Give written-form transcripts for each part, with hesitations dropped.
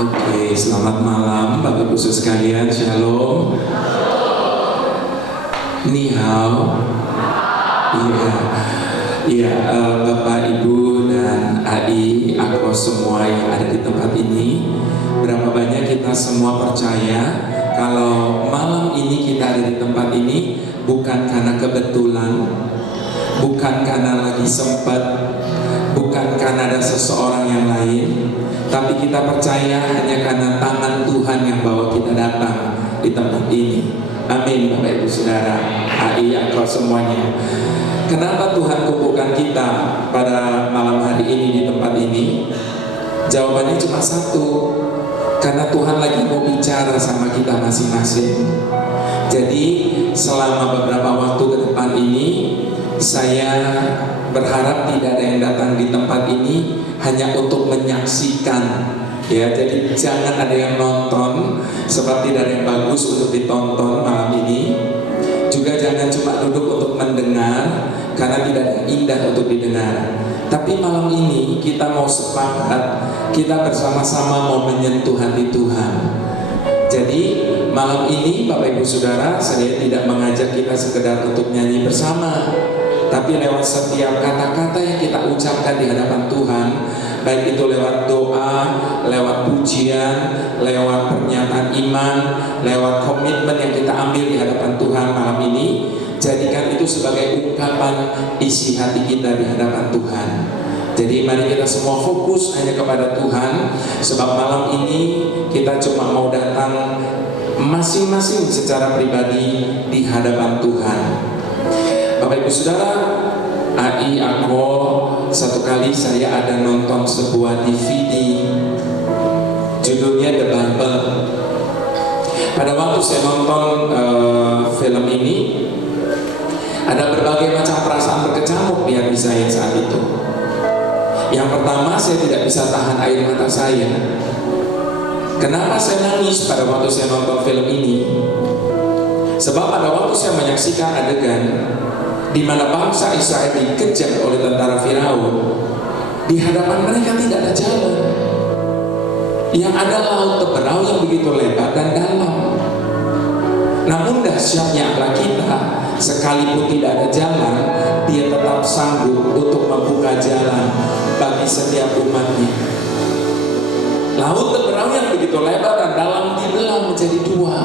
Oke, selamat malam Bapak Ibu sekalian, Shalom. Ni hao. Iya, Bapak Ibu dan Adi, aku semua yang ada di tempat ini. Berapa banyak kita semua percaya kalau malam ini kita ada di tempat ini bukan karena kebetulan, bukan karena lagi sempat, bukan karena ada seseorang yang lain, tapi kita percaya hanya karena tangan Tuhan yang bawa kita datang di tempat ini. Amin, Bapak Ibu Saudara, AI akal semuanya. Kenapa Tuhan kumpulkan kita pada malam hari ini di tempat ini? Jawabannya cuma satu, karena Tuhan lagi mau bicara sama kita masing-masing. Jadi selama beberapa waktu ke depan ini, saya berharap tidak ada yang datang di tempat ini hanya untuk menyaksikan, ya. Jadi jangan ada yang nonton, sebab tidak ada yang bagus untuk ditonton malam ini. Juga jangan cuma duduk untuk mendengar, karena tidak ada yang indah untuk didengar. Tapi malam ini kita mau sepakat, kita bersama-sama mau menyentuh hati Tuhan. Jadi malam ini Bapak Ibu Saudara, saya tidak mengajak kita sekedar untuk nyanyi bersama, tapi lewat setiap kata-kata yang kita ucapkan di hadapan Tuhan, baik itu lewat doa, lewat pujian, lewat pernyataan iman, lewat komitmen yang kita ambil di hadapan Tuhan malam ini, jadikan itu sebagai ungkapan isi hati kita di hadapan Tuhan. Jadi mari kita semua fokus hanya kepada Tuhan, sebab malam ini kita cuma mau datang masing-masing secara pribadi di hadapan Tuhan. Bapak Ibu Saudara, aku satu kali saya ada nonton sebuah DVD, judulnya The Bible. Pada waktu saya nonton film ini, ada berbagai macam perasaan berkecamuk di hati saya saat itu. Yang pertama, saya tidak bisa tahan air mata saya. Kenapa saya nangis pada waktu saya nonton film ini? Sebab pada waktu saya menyaksikan adegan di mana bangsa Israel dikejar oleh tentara Firaun, di hadapan mereka tidak ada jalan. Yang ada laut Teberau yang begitu lebar dan dalam. Namun dahsyatnya Allah kita, sekalipun tidak ada jalan, Dia tetap sanggup untuk membuka jalan bagi setiap umatnya. Laut Teberau yang begitu lebar dan dalam dibelah menjadi dua.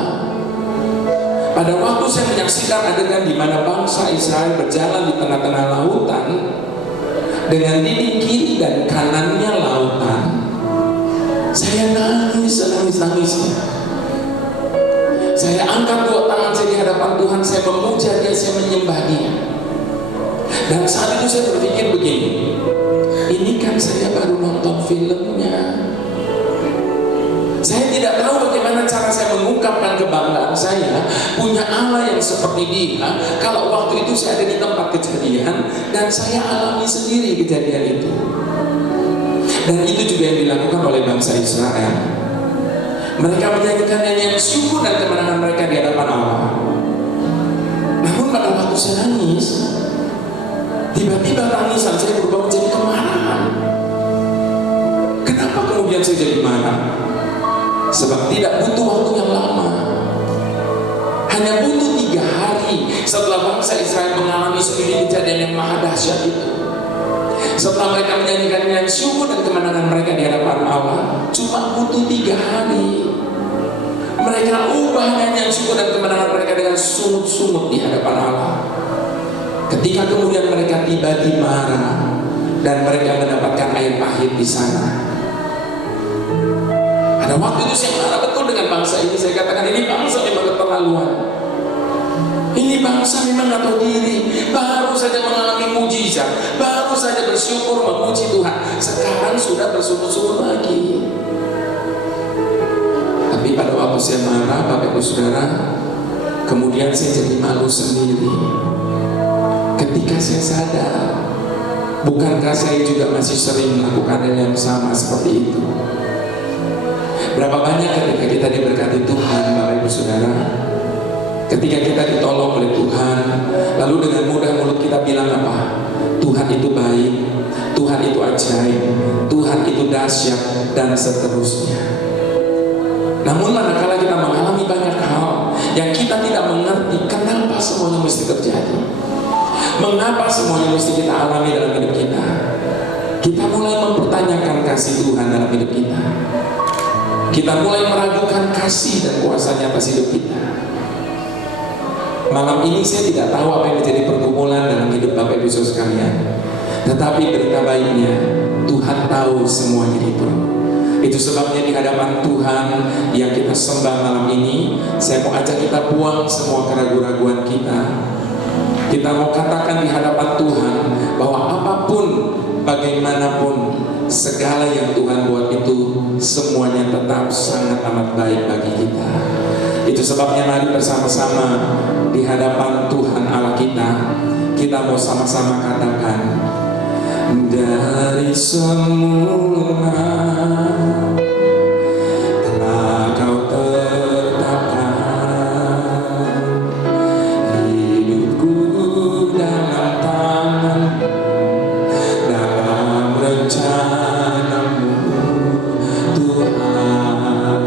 Pada waktu saya menyaksikan adegan di mana bangsa Israel berjalan di tengah-tengah lautan dengan dinding kiri dan kanannya lautan, saya nangis-nangisnya. Saya angkat dua tangan saya di hadapan Tuhan, saya memuja Dia, saya menyembah Dia. Dan saat itu saya berpikir begini, ini kan saya baru nonton filmnya. Saya tidak tahu bagaimana cara saya mengungkapkan kebanggaan saya punya Allah yang seperti Dia, kalau waktu itu saya ada di tempat kejadian dan saya alami sendiri kejadian itu. Dan itu juga yang dilakukan oleh bangsa Israel. Mereka menyanyikan nyanyian syukur dan kemenangan mereka di hadapan Allah. Namun pada waktu saya nangis, tiba-tiba tangisan saya berubah menjadi kemarahan. Kenapa kemudian saya jadi marah? Sebab tidak butuh waktu yang lama, hanya butuh 3 hari setelah bangsa Israel mengalami sendiri kejadian yang maha dahsyat itu. Setelah mereka menyanyikan nyanyian syukur dan kemenangan mereka di hadapan Allah, cuma butuh 3 hari, mereka ubah nyanyian syukur dan kemenangan mereka dengan sungut-sungut di hadapan Allah. Ketika kemudian mereka tiba di Mara dan mereka mendapatkan air pahit di sana. Pada waktu itu saya marah betul dengan bangsa ini. Saya katakan, ini bangsa memang keterlaluan. Ini bangsa memang gak tahu diri. Baru saja mengalami mujizat, baru saja bersyukur memuji Tuhan, sekarang sudah bersyukur-syukur lagi. Tapi pada waktu saya marah, Bapak Ibu Saudara, kemudian saya jadi malu sendiri. Ketika saya sadar, bukankah saya juga masih sering melakukan hal yang sama seperti itu? Berapa banyak ketika kita diberkati Tuhan, Bapak Ibu Saudara, ketika kita ditolong oleh Tuhan, lalu dengan mudah mulut kita bilang apa? Tuhan itu baik, Tuhan itu ajaib, Tuhan itu dahsyat, dan seterusnya. Namun manakala kita mengalami banyak hal yang kita tidak mengerti kenapa semuanya mesti terjadi, mengapa semuanya mesti kita alami dalam hidup kita, kita mulai mempertanyakan kasih Tuhan dalam hidup kita. Kita mulai meragukan kasih dan kuasanya atas hidup kita. Malam ini saya tidak tahu apa yang menjadi pergumulan dalam hidup Bapak Ibu Saudara sekalian. Tetapi berita baiknya, Tuhan tahu semuanya itu. Itu sebabnya di hadapan Tuhan yang kita sembah malam ini, saya mau ajak kita buang semua keraguan-raguan kita. Kita mau katakan di hadapan Tuhan bahwa apapun, bagaimanapun, segala yang Tuhan buat itu semuanya tetap sangat amat baik bagi kita. Itu sebabnya mari bersama-sama di hadapan Tuhan Allah kita mau sama-sama katakan, dari semula telah Kau tetapkan hidupku dalam tangan, dalam rencana-Mu Tuhan.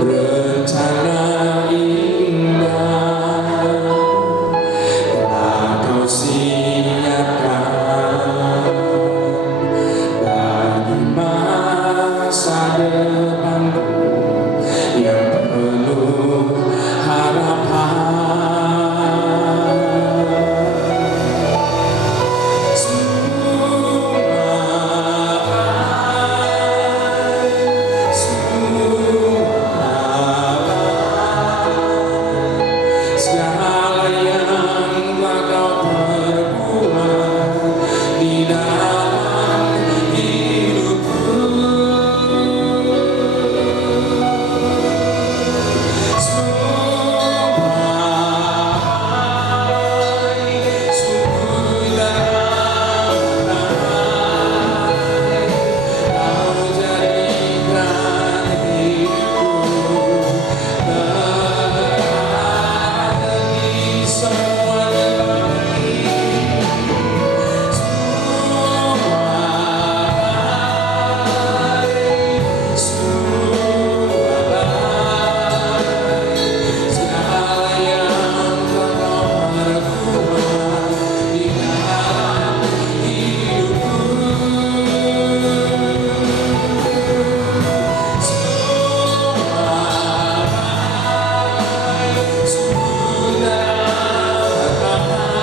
Rencana indah telah Kau siapkan bagi masa depanku yang penuh harapan. Segala yang telah Kau perbuat di dalam hidupku, sungguh Kau jadikan hidupku semuanya baik. Segala yang telah Kau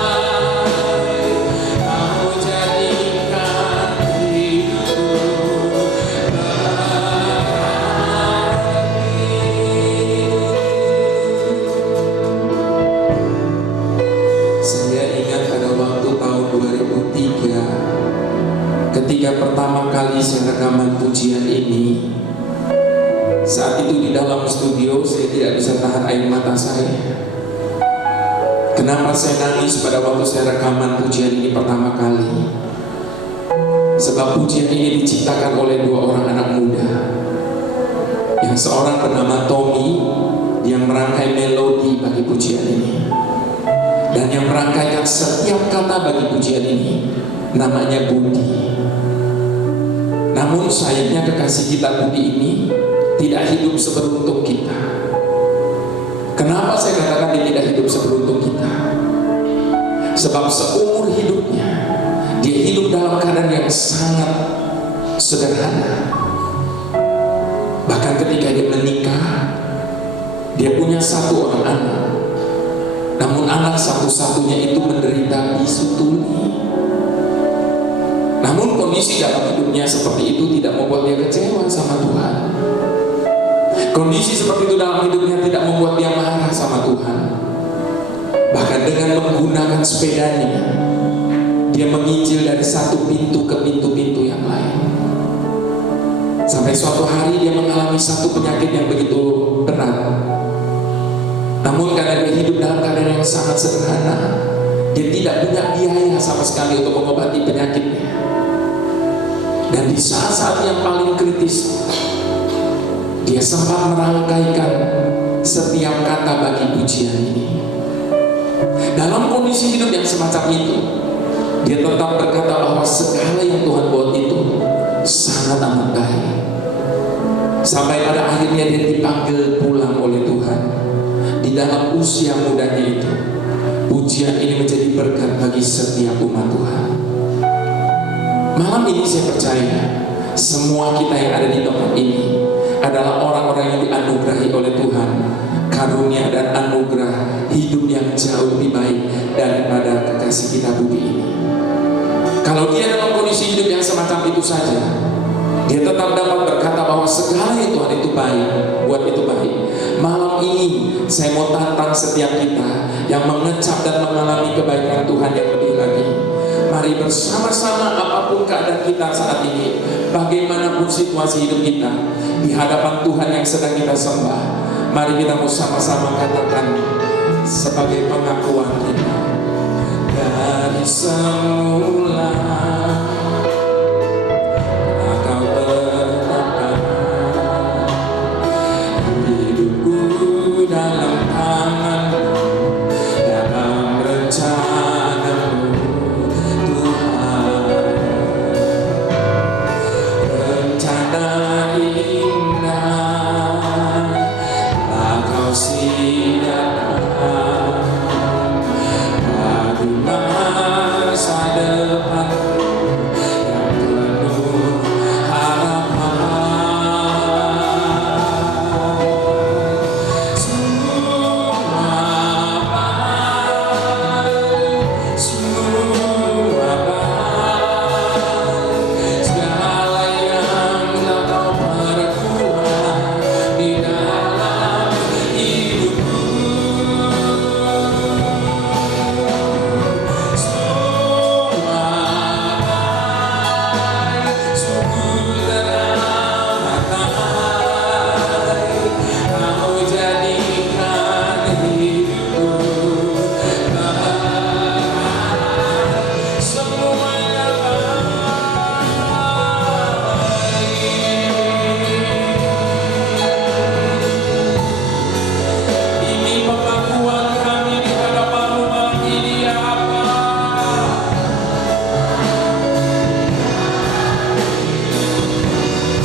perbuat di dalam Saya ingat pada waktu tahun 2003 ketika pertama kali saya rekaman pujian ini. Saat itu di dalam studio saya tidak bisa tahan air mata saya. Kenapa saya nangis pada waktu saya rekaman pujian ini pertama kali? Sebab pujian ini diciptakan oleh dua orang anak muda. Yang seorang bernama Tommy yang merangkai melodi bagi pujian ini, dan yang merangkaikan setiap kata bagi pujian ini namanya Budi. Namun sayangnya kekasih kita Budi ini tidak hidup seberuntung kita. Kenapa saya katakan dia tidak hidup seberuntung kita? Sebab seumur hidupnya dia hidup dalam keadaan yang sangat sederhana. Bahkan ketika dia menikah, dia punya satu orang anak. Namun anak satu-satunya itu menderita bisu tuli. Namun kondisi dalam hidupnya seperti itu tidak membuat dia kecewa sama Tuhan. Kondisi seperti itu dalam hidupnya tidak membuat dia marah sama Tuhan. Bahkan dengan menggunakan sepedanya, dia menginjil dari satu pintu ke pintu-pintu yang lain. Sampai suatu hari dia mengalami satu penyakit yang begitu berat. Namun karena dia hidup dalam keadaan yang sangat sederhana, dia tidak punya biaya sama sekali untuk mengobati penyakitnya. Dan di saat-saat yang paling kritis, dia sempat merangkaikan setiap kata bagi pujian ini. Dalam kondisi hidup yang semacam itu, dia tetap berkata bahwa segala yang Tuhan buat itu sangat amat baik. Sampai pada akhirnya dia dipanggil pulang oleh Tuhan. Di dalam usia mudanya itu, pujian ini menjadi berkat bagi setiap umat Tuhan. Malam ini saya percaya semua kita yang ada di tempat ini adalah orang-orang yang dianugerahi oleh Tuhan karunia dan anugerah hidup yang jauh lebih baik daripada kekasih kita bumi ini. Kalau dia dalam kondisi hidup yang semacam itu saja, dia tetap dapat berkata bahwa segala yang Tuhan itu baik, buat itu baik. Malam ini saya mau tantang setiap kita yang mengecap dan mengalami kebaikan Tuhan yang lebih lagi. Mari bersama-sama apapun keadaan kita saat ini, bagaimanapun situasi hidup kita, di hadapan Tuhan yang sedang kita sembah, mari kita bersama-sama katakan sebagai pengakuan kita. Dari semula Kau tetapkan hidupku dalam tangan-Mu, dalam rencana-Mu Tuhan. Rencana indah telah Kau siapkan bagi masa depan yang penuh harapan. Semua baik, semua baik, segala yang telah Kau perbuat di dalam hidupku. Ini pengakuan kami di hadapan-Mu malam ini, ya Bapa.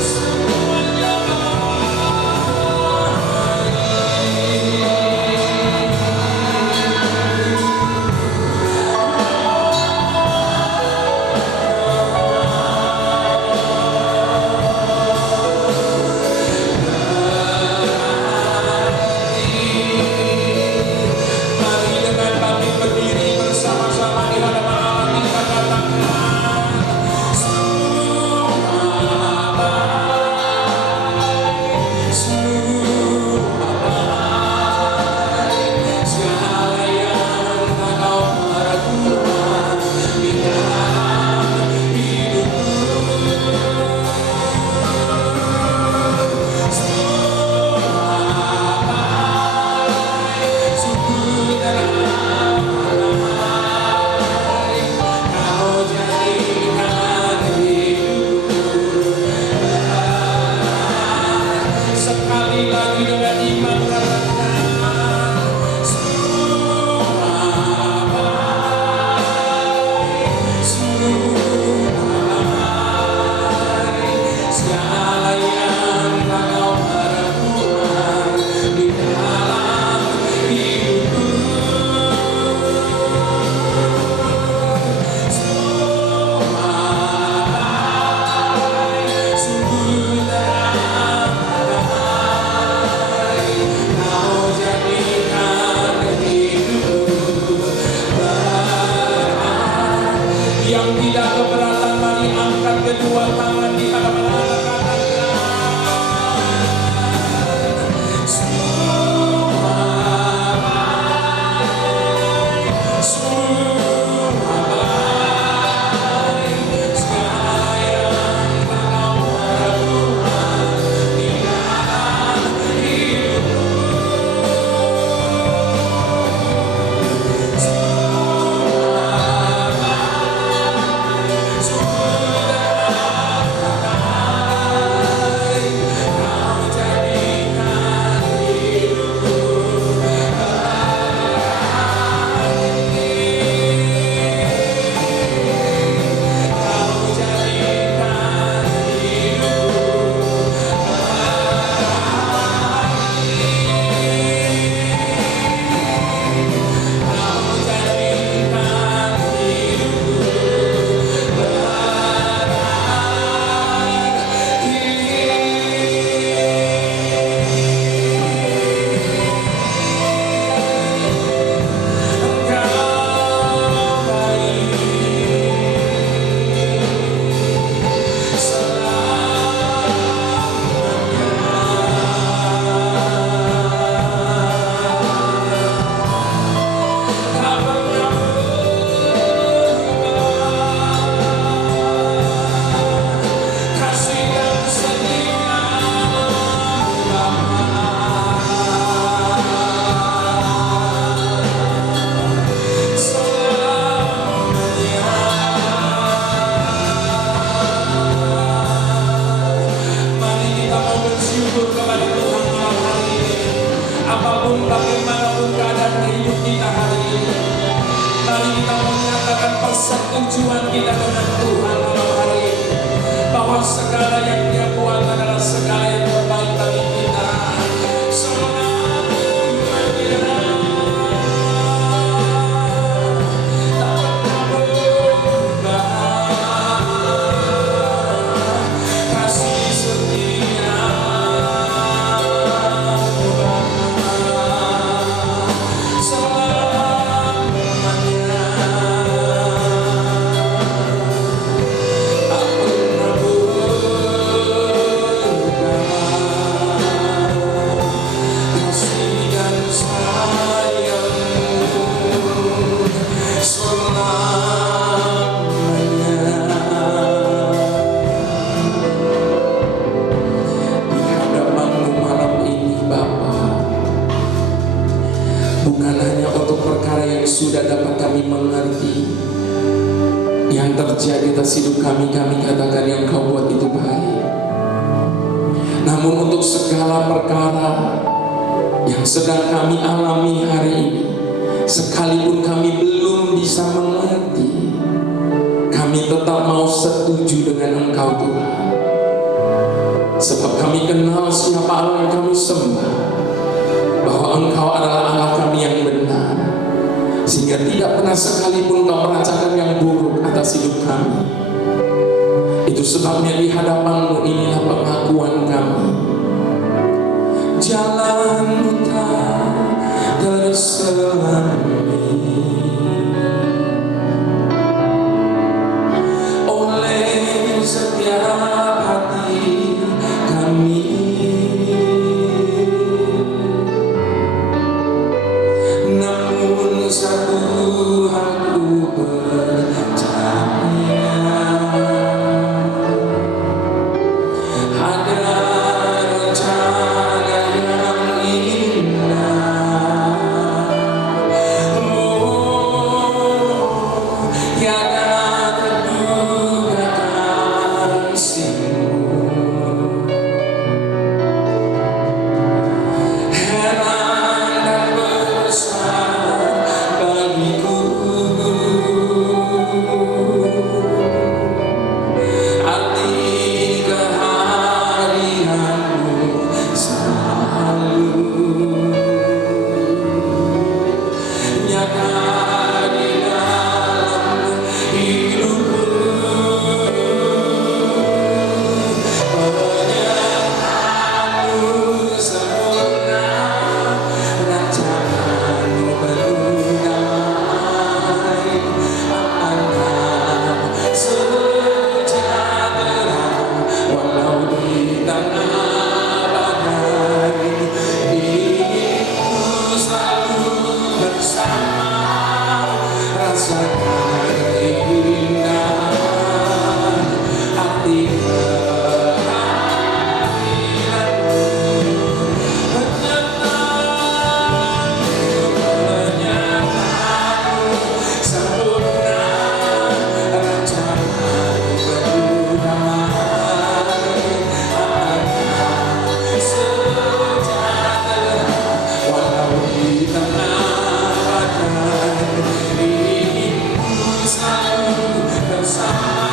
Semuanya mari dengan kami berdiri bersama-sama di hadapan Allah, kita katakan semua baik, semua baik, segala yang telah Kau perbuat di dalam hidupku. Sekali lagi dengan iman katakan semua baik, semua baik, segala yang telah Kau perbuat di dalam hidupku. Semua baik, semua Kau jadikan hidupku berat. Yang tidak keberatan, mari angkat kedua tangan di hadapan Allah, katakan semua baik, semua baik, segala yang telah Kau perbuat di dalam hidupku. Semua baik, persetujuan kita dengan Tuhan malam hari ini, bahwa segala yang Dia buat adalah segala yang terbaik bagi kita. Bukan hanya untuk perkara yang sudah dapat kami mengerti, yang terjadi atas hidup kami katakan yang Kau buat itu baik. Namun untuk segala perkara yang sedang kami alami hari ini, sekalipun kami belum bisa mengerti, kami tetap mau setuju dengan Engkau Tuhan. Sebab kami kenal siapa Allah yang kami sembah, bahwa Engkau adalah Allah kami yang benar, sehingga tidak pernah sekalipun Kau merancangkan yang buruk atas hidup kami. Itu sebabnya di hadapan-Mu inilah pengakuan kami. Jalan-Mu tak terselami oleh setiap hati kami. Namun satu hal ku percaya, ada rencana yang indah. Oh, tiada terduga kasih-Mu. Heran dan besar bagiku, arti kehadiran-Mu selalu nyata di dalam hidupku. Penyertaan-Mu sempurna, rancangan-Mu berdamai, amanah sejahtera walau di tengah badai. Inginku selalu bersama, rasakan keindahan arti kehadiran-Mu. Penyertaan-Mu sempurna, rancangan-Mu berdamai, amanah sejahtera walau di tengah badai. Inginku selalu bersama,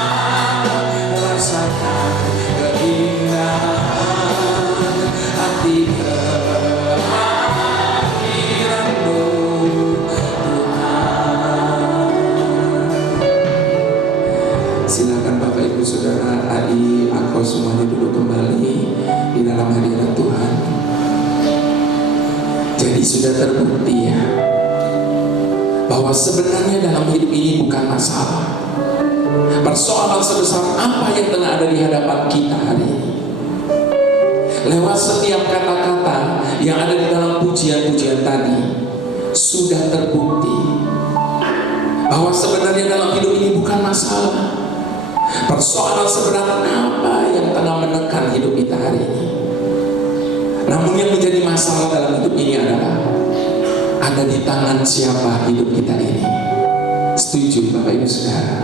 rasakan keindahan arti kehadiran-Mu, Tuhan. Silakan Bapak Ibu Saudara, adik, aku semuanya duduk kembali di dalam hadirat Tuhan. Jadi sudah terbukti ya, bahwa sebenarnya dalam hidup ini bukan masalah. Persoalan sebesar apa yang tengah ada di hadapan kita hari ini, lewat setiap kata-kata yang ada di dalam pujian-pujian tadi, sudah terbukti bahwa sebenarnya dalam hidup ini bukan masalah. Persoalan seberat apa yang tengah menekan hidup kita hari ini. Namun yang menjadi masalah dalam hidup ini adalah ada di tangan siapa hidup kita ini. Setuju Bapak Ibu Saudara?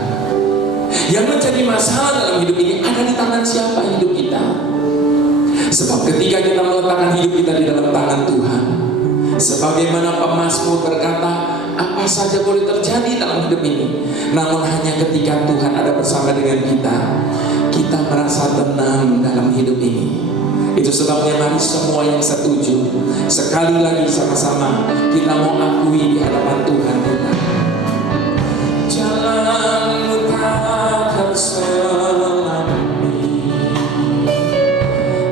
Yang menjadi masalah dalam hidup ini ada di tangan siapa hidup kita. Sebab ketika kita meletakkan hidup kita di dalam tangan Tuhan, sebagaimana pemazmur berkata, apa saja boleh terjadi dalam hidup ini. Namun hanya ketika Tuhan ada bersama dengan kita, kita merasa tenang dalam hidup ini. Itu sebabnya mari semua yang setuju, sekali lagi sama-sama kita mau akui di hadapan Tuhan kita. Jalanmu takkan selami,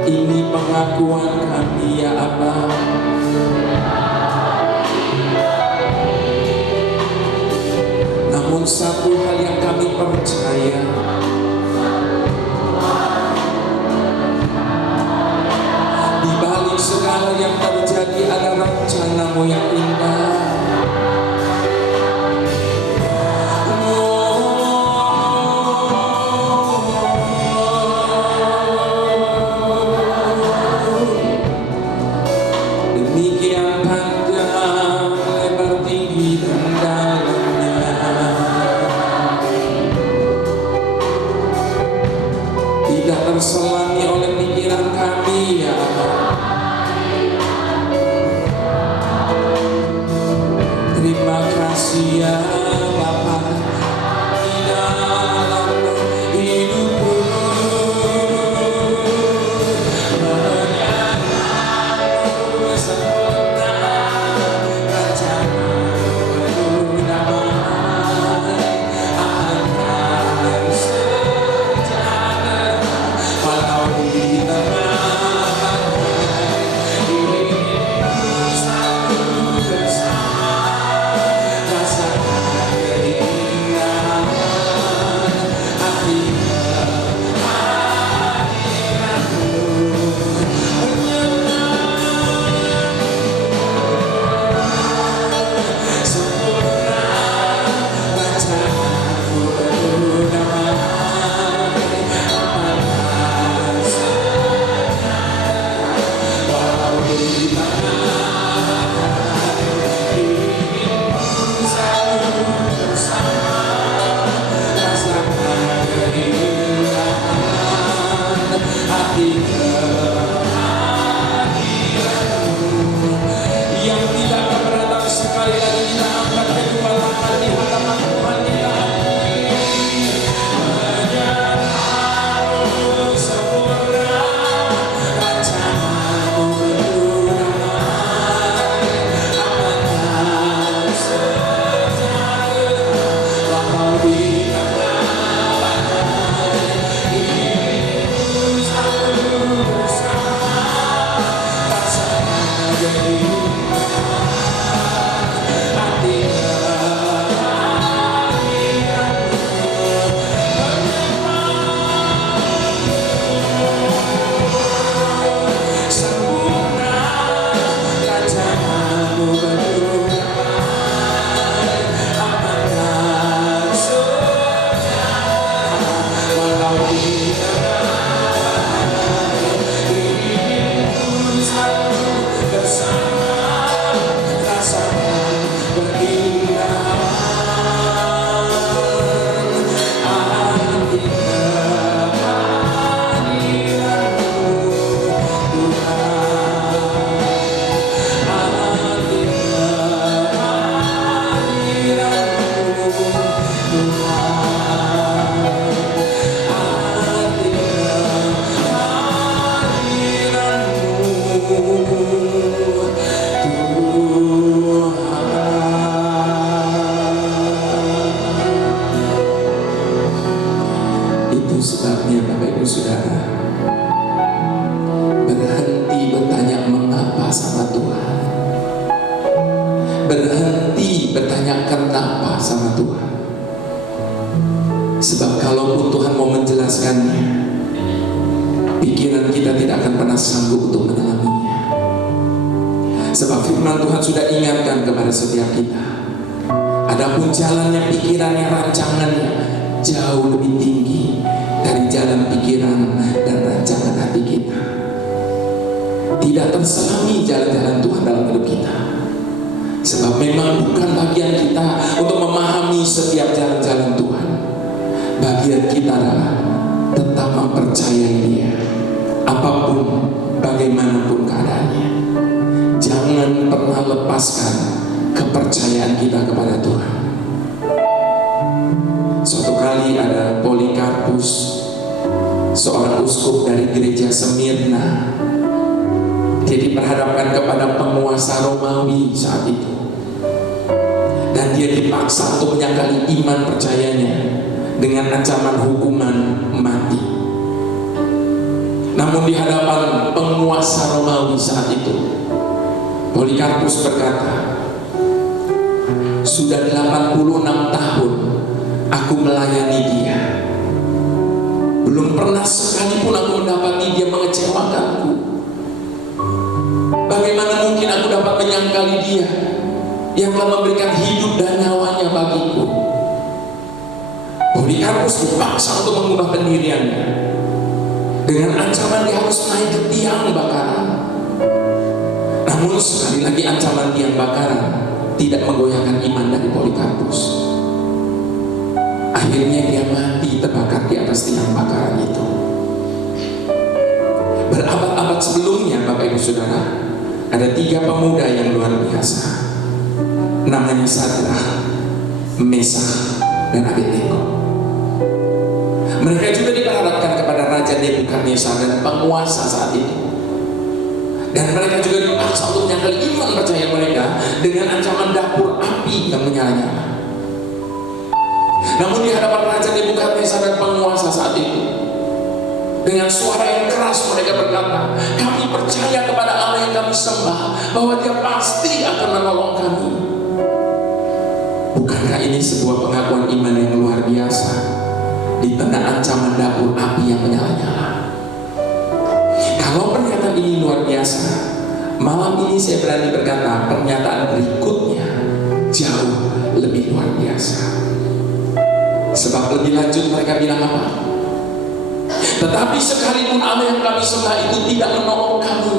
ini pengakuan kami ya Aba. Namun satu hal yang kami percaya, di balik segala yang terjadi ada rencana-Mu yang indah. Demikian panjang, lebar, tinggi, dan dalamnya, tidak terselami oleh pikiran kami ya Allah. Terima kasih ya Bapa, di dalam hidupku menyatakan sempurna rencana-Mu damai akan sejahtera walau di tengah ini satu bersama, rasakan keindahan hati kehadiran-Mu menyenangkan sempurna rencana-Mu damai akan sejahtera walau di tengah ingin selalu bersama, rasakan keindahan hati kehadiran-Mu yang tidak keberatan. Sekali lagi kita angkat kedua tangan di hadapan Tuhan, kita menyatakan sempurna rencana-Mu damai akan sejahtera walau di tengah badai ingin selalu bersama, rasakan keindahan hati kehadiran-Mu sempurna rencana-Mu damai akan sejahtera walau di tengah ingin selalu bersama, rasakan keindahan hati kehadiran-Mu Tuhan, hati kehadiran-Mu Tuhan, hati kehadiran-Mu Tuhan. Itu sebabnya Bapak Ibu Saudara, berhenti bertanya mengapa sama Tuhan, berhenti bertanya kenapa sama Tuhan. Sebab kalaupun Tuhan mau menjelaskannya, pikiran kita tidak akan pernah sanggup untuk menyelaminya. Sebab firman Tuhan sudah ingatkan kepada setiap kita, adapun jalannya, pikirannya, rancangannya jauh lebih tinggi dari jalan pikiran dan rancangan hati kita. Tidak terselami jalan-jalan Tuhan dalam hidup kita. Sebab memang bukan bagian kita untuk memahami setiap jalan-jalan Tuhan. Bagian kita adalah tetap mempercayai Dia, apapun, bagaimanapun keadaannya. Jangan pernah lepaskan kepercayaan kita kepada Tuhan. Suatu kali ada Polikarpus, seorang uskup dari gereja Smyrna. Dia diperhadapkan kepada penguasa Romawi saat itu, dan dia dipaksa untuk menyangkali iman percayanya dengan ancaman hukuman mati. Namun di hadapan penguasa Romawi saat itu, Polikarpus berkata, "Sudah 86 tahun aku melayani dia. Belum pernah sekalipun aku mendapati dia mengecewakanku. Bagaimana mungkin aku dapat menyangkali dia yang telah memberikan hidup dan nyawanya bagiku?" Polikarpus dipaksa untuk mengubah pendiriannya dengan ancaman dia harus naik ke tiang bakaran. Namun sekali lagi ancaman tiang bakaran tidak menggoyahkan iman dari Polikarpus. Akhirnya dia mati terbakar di atas tiang bakaran itu. Berabad-abad sebelumnya, Bapak Ibu Saudara, ada 3 pemuda yang luar biasa. Namanya Sadrak, Mesak, dan Abednego. Mereka juga diperhadapkan kepada Raja Nebukadnezar dan penguasa saat itu. Dan mereka juga dipaksa untuk menyangkali iman percaya mereka dengan ancaman dapur api yang menyala-nyala. Namun di hadapan Raja Nebukadnezar dan penguasa saat itu, dengan suara yang keras mereka berkata, "Kami percaya kepada Allah yang kami sembah, bahwa Dia pasti akan menolong kami." Bukankah ini sebuah pengakuan iman yang luar biasa di tengah ancaman dapur api yang menyala-nyala? Kalau pernyataan ini luar biasa, malam ini saya berani berkata pernyataan berikutnya jauh lebih luar biasa. Sebab lebih lanjut mereka bilang apa? "Tetapi sekalipun Allah yang kami sembah itu tidak menolong kami,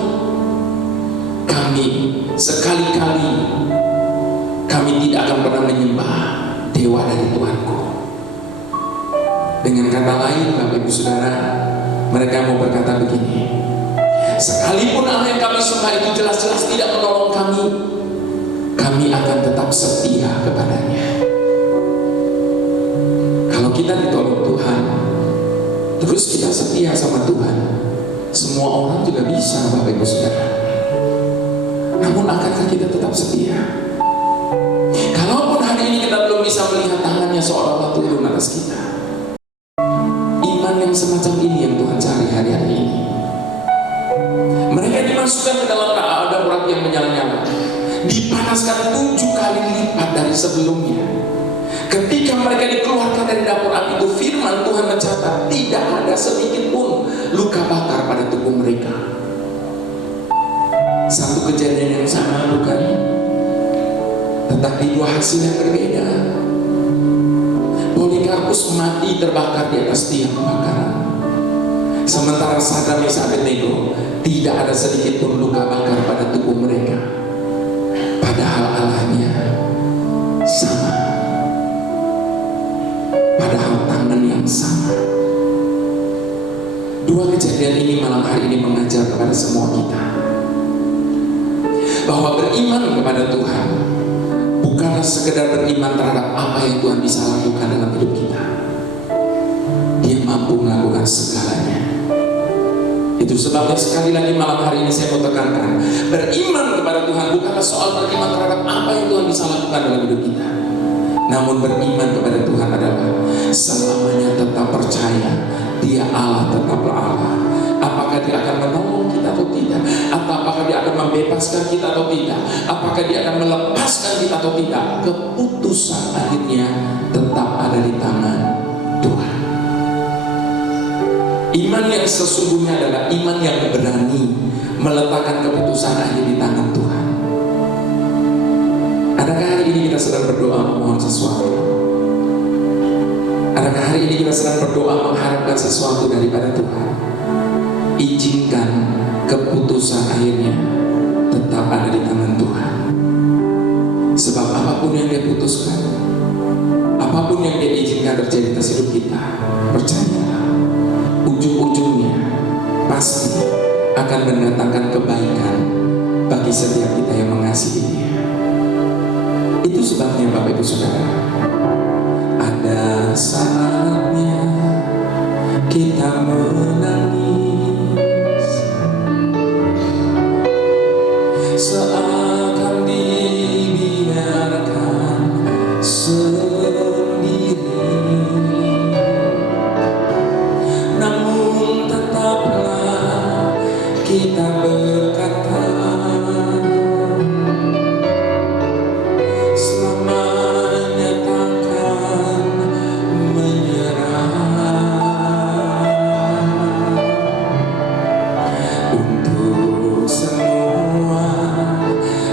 kami sekali-kali kami tidak akan pernah menyembah dewa dari Tuhanku." Dengan kata lain, Bapak Ibu Saudara, mereka mau berkata begini, sekalipun Allah yang kami sembah itu jelas-jelas tidak menolong kami, kami akan tetap setia kepadanya. Kalau kita ditolong Tuhan, terus kita setia sama Tuhan, semua orang juga bisa, Bapak Ibu Saudara. Namun akankah kita tetap setia? Kalaupun hari ini kita belum bisa melihat tangannya seolah-olah turun atas kita, iman yang semacam ini yang Tuhan cari hari-hari ini. Mereka dimasukkan ke dalam dapur api yang menyala-nyala, dipanaskan 7 kali lipat dari sebelumnya. Ketika mereka dikeluarkan dari dapur api itu, firman Tuhan mencatat tidak ada sedikit pun luka bakar pada tubuh mereka. Satu kejadian yang sama, bukan? Tetapi 2 hasil yang berbeda. Polikarpus mati terbakar di atas tiang bakaran, sementara Sadrak, Mesak, Abednego tidak ada sedikit pun luka bakar pada tubuh mereka. Padahal Allahnya sama, padahal tangan yang sama. 2 kejadian ini malam hari ini mengajar kepada semua kita bahwa beriman kepada Tuhan bukanlah sekedar beriman terhadap apa yang Tuhan bisa lakukan dalam hidup kita. Dia mampu melakukan segalanya. Itu sebabnya sekali lagi malam hari ini saya mau tekankan, beriman kepada Tuhan bukanlah soal beriman terhadap apa yang Tuhan bisa lakukan dalam hidup kita. Namun beriman kepada Tuhan adalah selamanya tetap percaya Dia Allah, tetaplah Allah. Apakah Dia akan menolong kita atau tidak, atau apakah Dia akan membebaskan kita atau tidak, apakah Dia akan melepaskan kita atau tidak, keputusan akhirnya tetap ada di tangan Tuhan. Iman yang sesungguhnya adalah iman yang berani meletakkan keputusan akhir di tangan Tuhan. Adakah hari ini kita sedang berdoa memohon sesuatu? Adakah hari ini kita sedang berdoa mengharapkan sesuatu daripada Tuhan? Izinkan keputusan akhirnya tetap ada di tangan Tuhan. Sebab apapun yang Dia putuskan, apapun yang Dia izinkan terjadi atas hidup kita, percayalah, ujung-ujungnya pasti akan mendatangkan kebaikan bagi setiap kita yang mengasihi Dia. sebabnya Bapak Ibu Saudara, ada saatnya kita menangis seakan dibiarkan sendiri, namun tetaplah kita berkata selamanya takkan menyerah. Untuk semua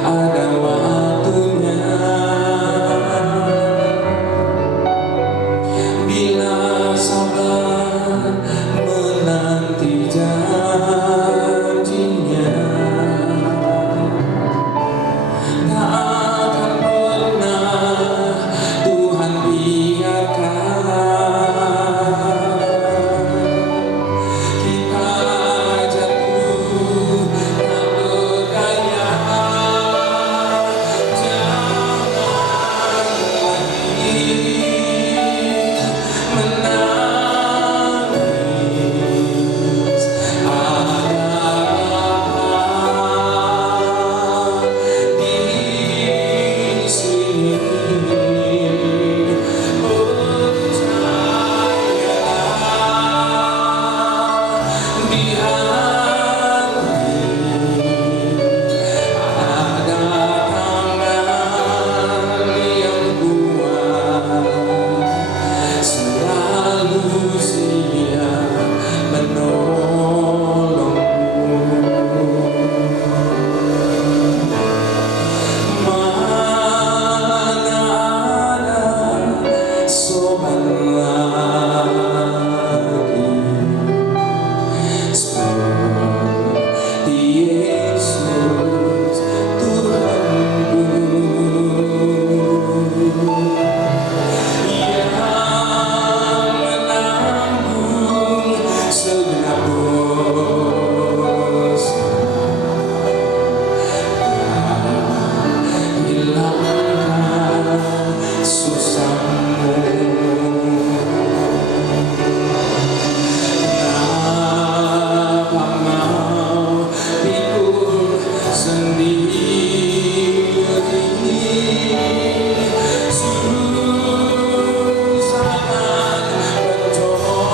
ada waktunya, bila sabar menanti janjinya, tak akan pernah Tuhan biarkan kita jatuh tak berdaya. Jangan lagi menangis, ada di sini. Percayalah, di hati ada tangan yang kuat, selalu siap menolongmu. Mana ada sobat lagi seperti Yesus Tuhanku, yang menanggung segenap dosa, hilangkan susahmu. Kenapa mau pikul sendiri, susahkan pencobaan.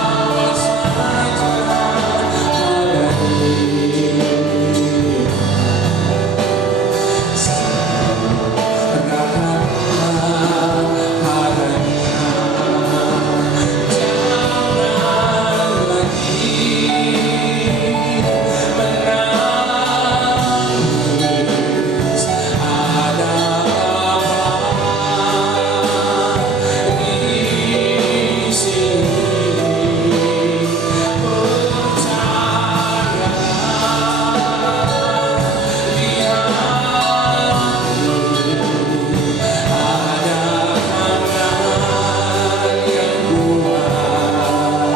Bawa saja hadani, serahkanlah hadanya. Jangan lagi menangis, ada apa di sini. Percayalah, di hati ada tangan yang kuat,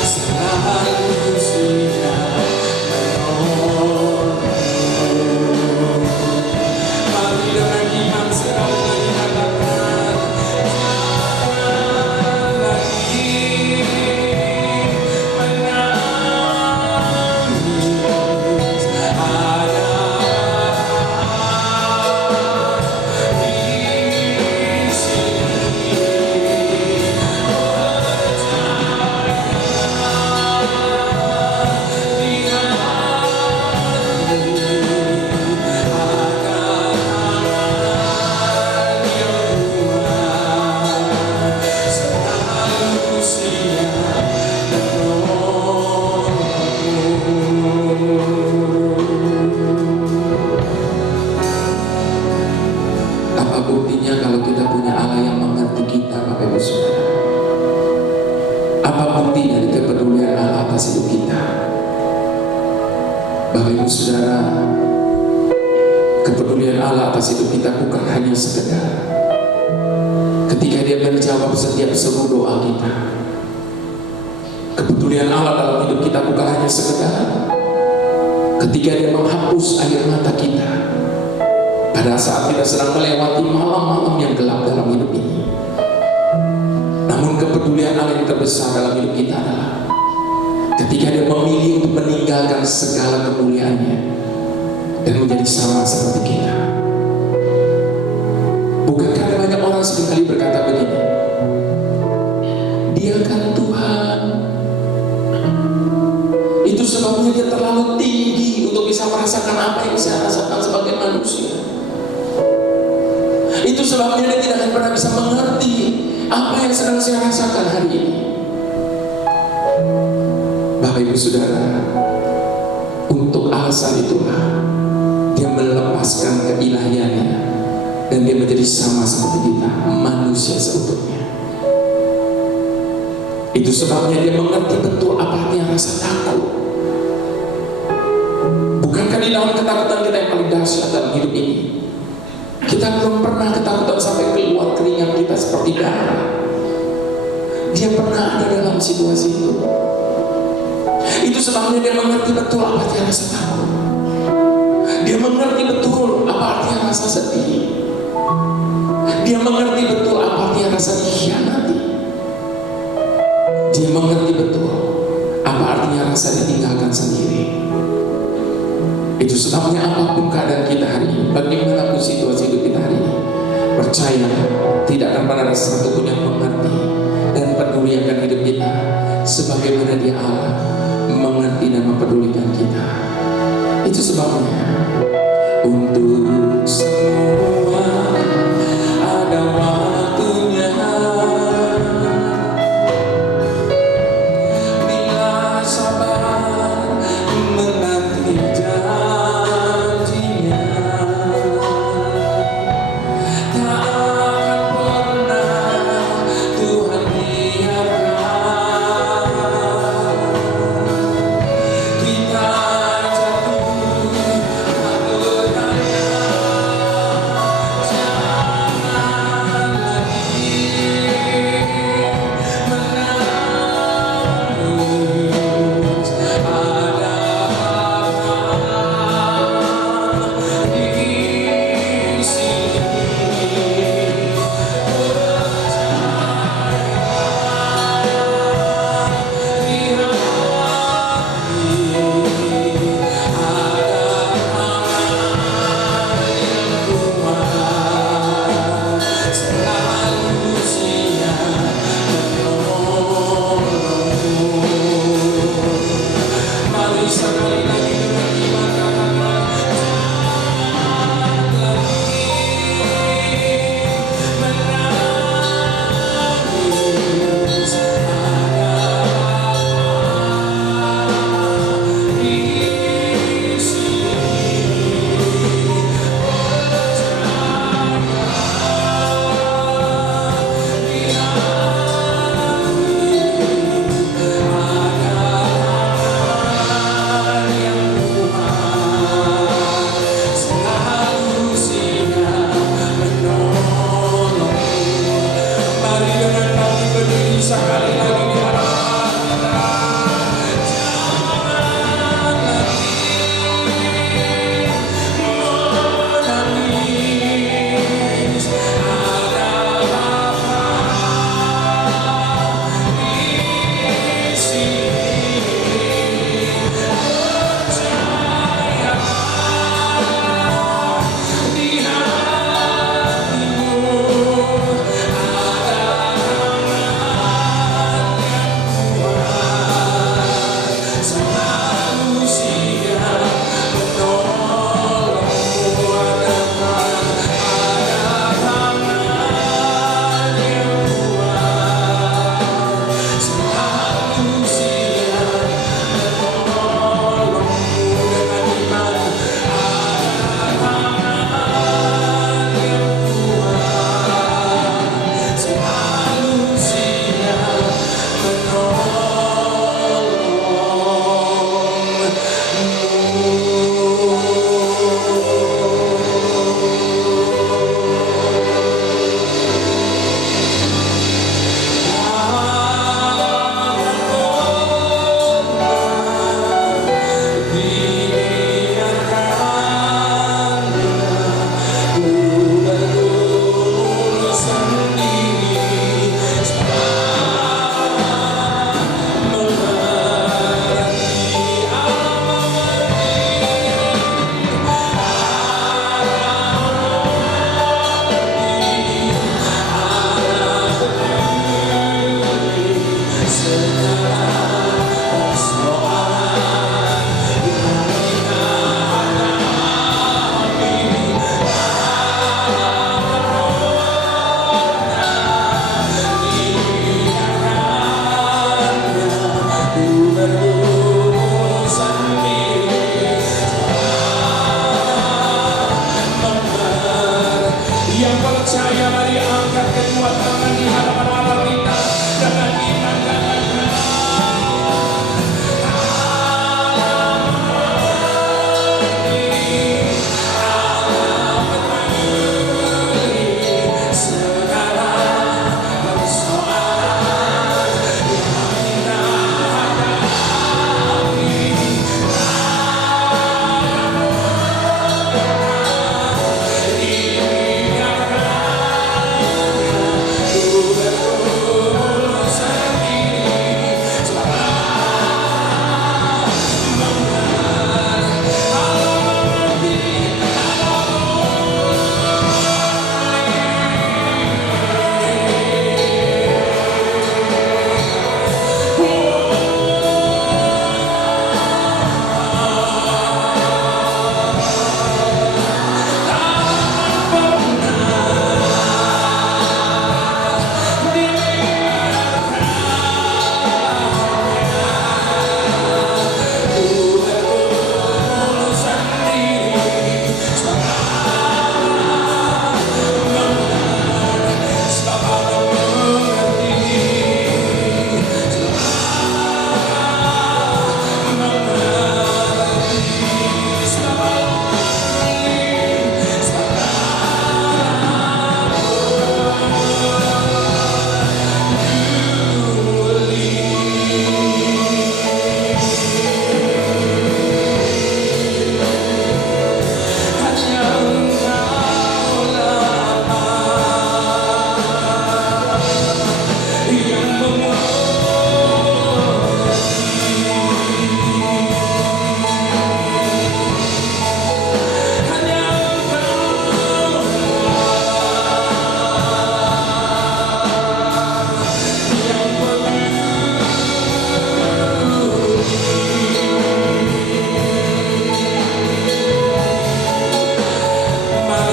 selalu siap menolongmu. Mari dengan iman sekali lagi katakan, jangan lagi menangis, ada di sini. Percayalah, di hati ada tangan yang kuat, selalu siap menolongmu. Apa buktinya kalau kita punya Allah yang mengerti kita, Bapak Ibu Saudara? Apa bukti dari kepedulian Allah atas hidup kita? Bapak Ibu Saudara, kepedulian Allah atas hidup kita bukan hanya sekedar ketika Dia menjawab setiap seru doa kita. Kepedulian Allah dalam hidup kita bukan hanya sekedar ketika Dia menghapus air mata kita pada saat kita sedang melewati malam-malam yang gelap dalam hidup ini. Namun kepedulian Allah yang terbesar dalam hidup kita adalah ketika Dia memilih untuk meninggalkan segala kemuliaannya dan menjadi sama seperti kita. Bukankah ada banyak orang seringkali berkata begini, Dia kan Tuhan, itu sebabnya Dia terlalu tinggi untuk bisa merasakan apa yang saya rasakan sebagai manusia. Itu sebabnya Dia tidak akan pernah bisa mengerti apa yang sedang saya rasakan hari ini. Bapak Ibu Saudara, untuk alasan itulah Dia melepaskan keilahiannya dan Dia menjadi sama seperti kita, manusia seutuhnya. Itu sebabnya Dia mengerti betul apa artinya rasa takut. Bukankah di dalam ketakutan kita yang paling dahsyat dalam hidup ini, kita belum pernah ketakutan sampai keluar keringat kita seperti darah. Dia pernah ada dalam situasi itu. Itu sebabnya Dia mengerti betul apa artinya rasa takut. Dia mengerti betul apa artinya rasa sedih. Dia mengerti betul apa artinya rasa dikhianati. Dia mengerti betul apa artinya rasa ditinggalkan sendiri. Itu sebabnya apapun keadaan kita hari ini, bagaimanapun situasi hidup kita hari ini, percaya tidak akan pernah ada satupun yang mengerti dan peduli akan hidup kita sebagaimana Dia Allah mengerti dan mempedulikan kita. Itu sebabnya untuk semua ada waktunya. Bila sabar menanti janjinya, tak akan pernah Tuhan biarkan kita jatuh tak berdaya.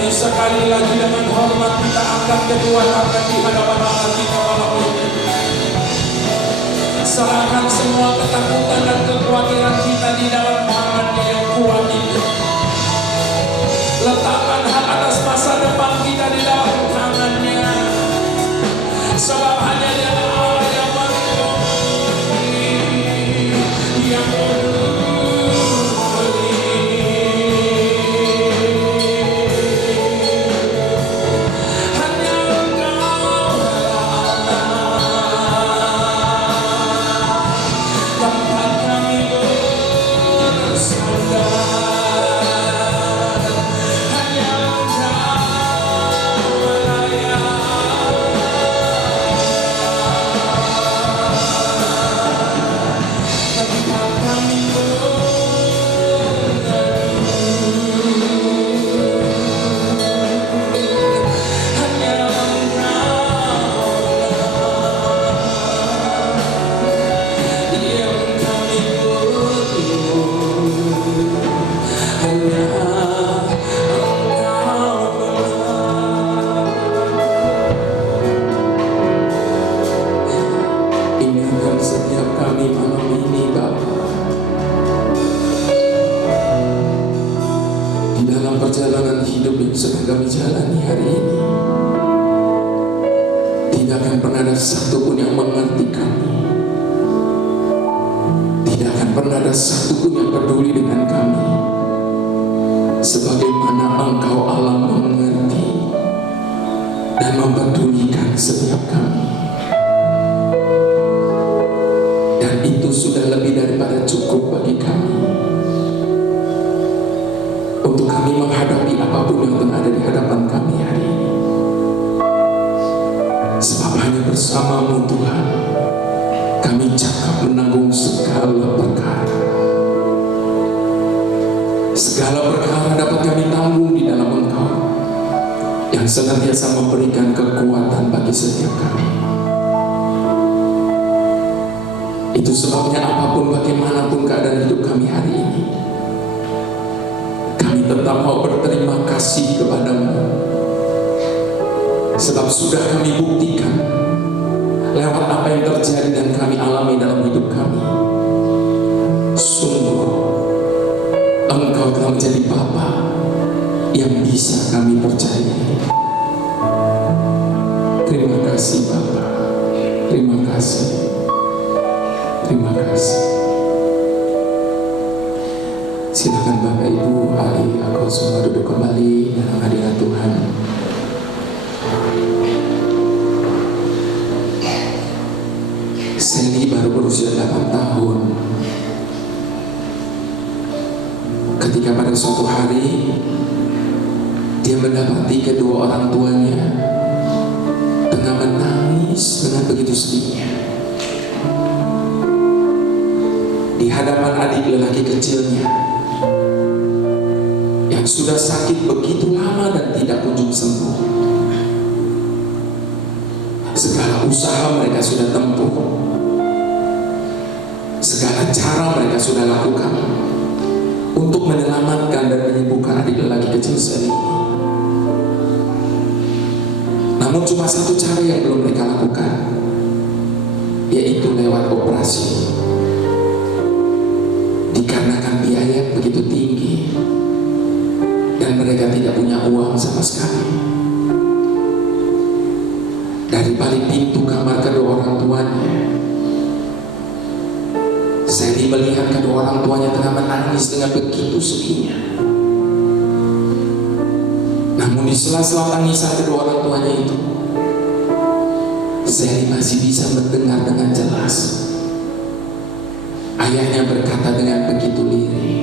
Mari sekali lagi dengan hormat kita angkat kedua tangan di hadapan Allah kita malam ini. Serahkan semua ketakutan dan kekhawatiran kita di dalam tangan-Nya yang kuat itu. Letakkan hak atas masa depan kita di dalam tangan-Nya. Sebab hanya Dia Allah yang mengetahui, yang perjalanan hidup yang sedang kami jalani hari ini, tidak akan pernah ada satupun yang mengerti kami. Tidak akan pernah ada satupun yang peduli dengan kami, sebagaimana Engkau Allah mengerti dan mempedulikan setiap kami. Dan itu sudah lebih daripada cukup bagi kami untuk kami menghadapi apapun yang tengah ada di hadapan kami hari ini. Sebab hanya bersama-Mu Tuhan, kami cakap menanggung segala perkara. Segala perkara dapat kami tanggung di dalam Engkau yang senantiasa memberikan kekuatan bagi setiap kami. Itu sebabnya apapun bagaimanapun keadaan hidup kami hari ini, tetap mau berterima kasih kepada-Mu, sebab sudah kami buktikan lewat apa yang terjadi dan kami alami dalam hidup kami. Sungguh Engkau telah menjadi Bapa yang bisa kami percayai. Terima kasih Bapa, terima kasih, terima kasih. Silakan Bapak Ibu, adik aku semua duduk kembali dalam hadirat Tuhan. Sally baru berusia 8 tahun ketika pada suatu hari dia mendapati kedua orang tuanya tengah menangis dengan begitu sedihnya di hadapan adik lelaki kecilnya yang sudah sakit begitu lama dan tidak kunjung sembuh. Segala usaha mereka sudah tempuh, segala cara mereka sudah lakukan untuk menyelamatkan dan menyembuhkan adik lelaki kecil Sally. Namun cuma satu cara yang belum mereka lakukan, yaitu lewat operasi. Dikarenakan biaya begitu tinggi dan mereka tidak punya uang sama sekali. Dari balik pintu kamar kedua orang tuanya, Sally melihat kedua orang tuanya tengah menangis dengan begitu sedihnya. Namun di sela-sela tangisan kedua orang tuanya itu, Sally masih bisa mendengar dengan jelas ayahnya berkata dengan begitu lirih,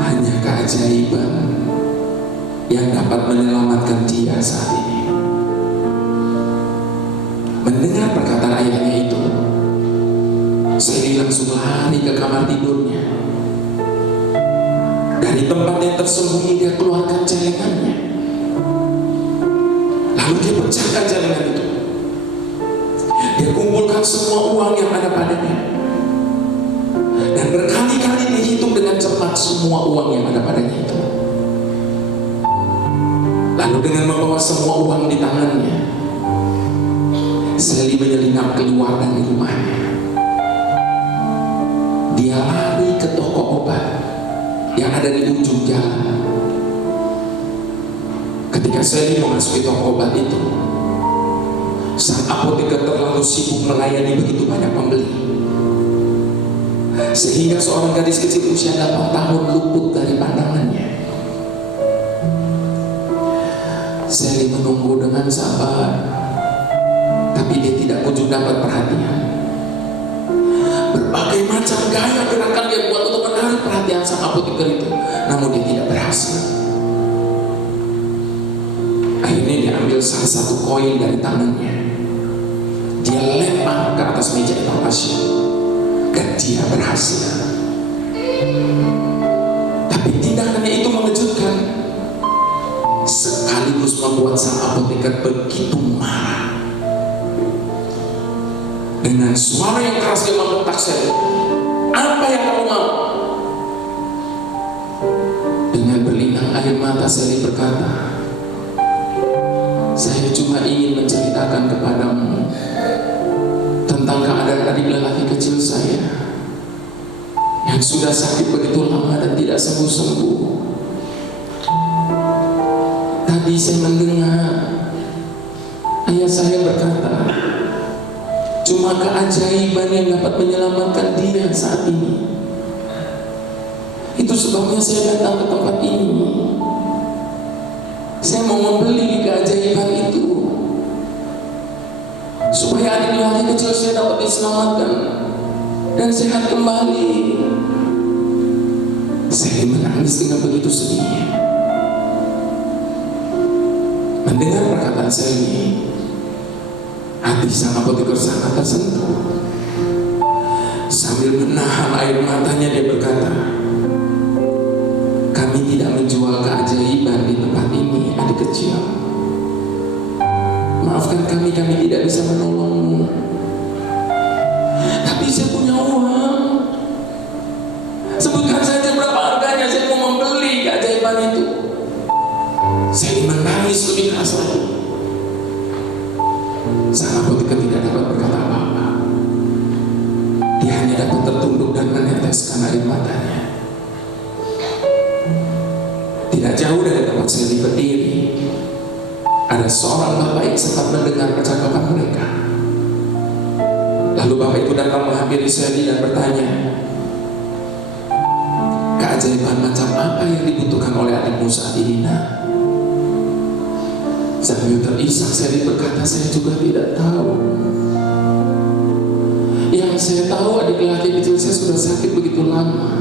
hanya keajaiban yang dapat menyelamatkan dia saat ini. Mendengar perkataan ayahnya itu, Sally langsung lari ke kamar tidurnya. Dari tempat yang tersembunyi dia keluarkan celengannya. Lalu dia pecahkan celengan itu. Dia kumpulkan semua uang yang ada padanya, dan berkali-kali dihitung dengan cepat semua uang yang ada padanya itu. Lalu dengan membawa semua uang di tangannya, Sally menyelinap keluar dari rumahnya. Dia lari ke toko obat yang ada di ujung jalan. Ketika Sally memasuki toko obat itu, sang apoteker terlalu sibuk melayani begitu banyak pembeli, sehingga seorang gadis kecil usia 8 tahun luput dari pandangannya. Sally menunggu dengan sabar, tapi dia tidak kunjung dapat perhatian. Berbagai macam gaya gerakan dia buat untuk menarik perhatian sang apoteker itu, namun dia tidak berhasil. Akhirnya dia ambil salah satu koin dari tangannya, dia lempar ke atas meja etalase, dan dia berhasil. Tapi tindakannya itu mengejutkan, sekaligus membuat sang apoteker begitu marah. Dengan suara yang keras dia membentak Sally, "Apa yang kamu mau?" Dengan berlinang air mata Sally berkata, "Saya cuma ingin menceritakan kepadamu tentang keadaan adik lelaki kecil saya yang sudah sakit begitu lama dan tidak sembuh-sembuh. Tadi saya mendengar ayah saya berkata, cuma keajaiban yang dapat menyelamatkan dia saat ini. Itu sebabnya saya datang ke tempat ini. Saya mau membeli keajaiban itu, supaya adik lelaki kecil saya dapat diselamatkan dan sehat kembali." Saya menangis dengan begitu sedihnya. Mendengar perkataan Sally, hati sang apoteker sangat tersentuh. Sambil menahan air matanya dia berkata, "Kami tidak menjual keajaiban di tempat ini, adik kecil. Maafkan kami tidak bisa menolongmu. Tapi saya punya uang. Sebutkan saja berapa harganya, saya mau membeli keajaiban itu." Saya menangis lebih keras lagi. Sang apoteker tidak dapat berkata apa-apa. Dia hanya dapat tertunduk dan meneteskan air matanya. Tidak jauh dari tempat Sally berdiri, ada seorang bapak yang sempat mendengar percakapan mereka. Lalu bapak itu datang menghampiri Sally dan bertanya, "Keajaiban macam apa yang dibutuhkan oleh adikmu saat ini, nak?" Sambil terisak Sally berkata, "Saya juga tidak tahu. Yang saya tahu adik laki kecil saya sudah sakit begitu lama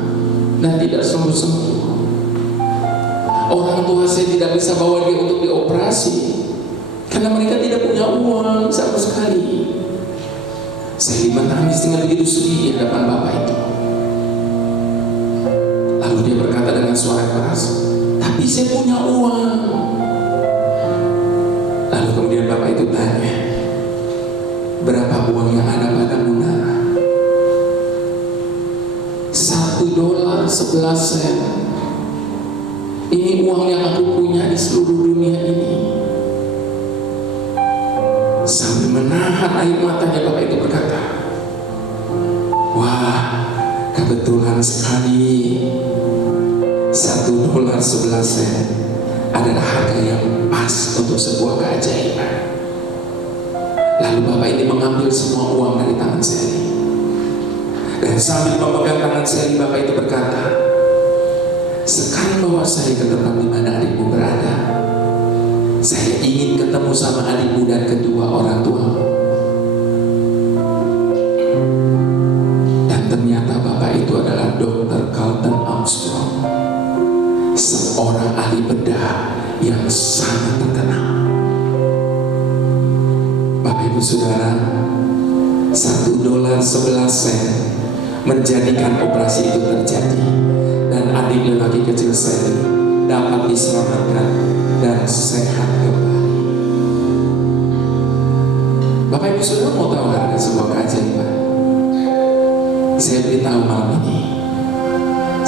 dan tidak sembuh-sembuh. Orang tua saya tidak bisa bawa dia untuk dioperasi karena mereka tidak punya uang sama sekali." Sally menangis dengan begitu sedih di hadapan bapak itu. Lalu dia berkata dengan suara keras, "Tapi saya punya uang." Lalu kemudian bapak itu tanya, "Berapa uang yang ada padamu, nak?" $1.11. Ini uang yang aku punya di seluruh dunia ini. Sambil menahan air matanya bapak itu berkata, "Wah, kebetulan sekali. $1.11 adalah harga yang pas untuk sebuah keajaiban." Lalu bapak ini mengambil semua uang dari tangan Sally, dan sambil memegang tangan Sally bapak itu berkata, "Sekarang bawa saya ke tempat di mana adikmu berada. Saya ingin ketemu sama adikmu dan kedua orang tuamu." Dan ternyata bapak itu adalah Dr. Carlton Armstrong, seorang ahli bedah yang sangat terkenal. Bapak ibu saudara, $1.11 menjadikan operasi itu terjadi, dan adik lelaki kecil Sally dapat diselamatkan dan sehat kembali. Bapak ibu saudara mau tahu harga sebuah keajaiban? Saya beritahu malam ini,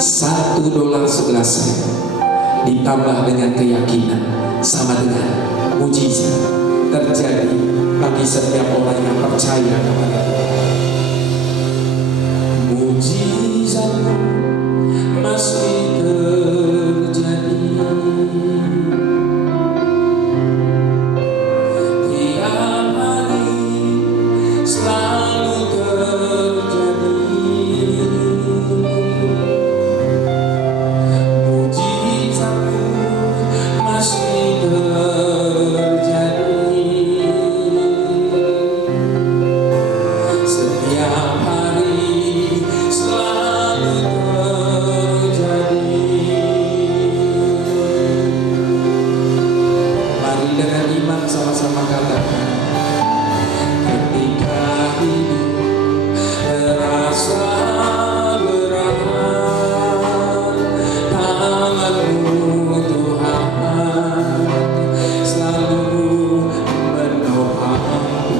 $1.11 ditambah dengan keyakinan, sama dengan mujizat terjadi bagi setiap orang yang percaya kepada Tuhan. Mujizat masih terjadi tiap hari, selalu terjadi. Mujizatmu masih terjadi setiap hari, selalu terjadi. Mari dengan iman sama-sama katakan, ketika hidup terasa berat, tangan-Mu Tuhan selalu menopangku.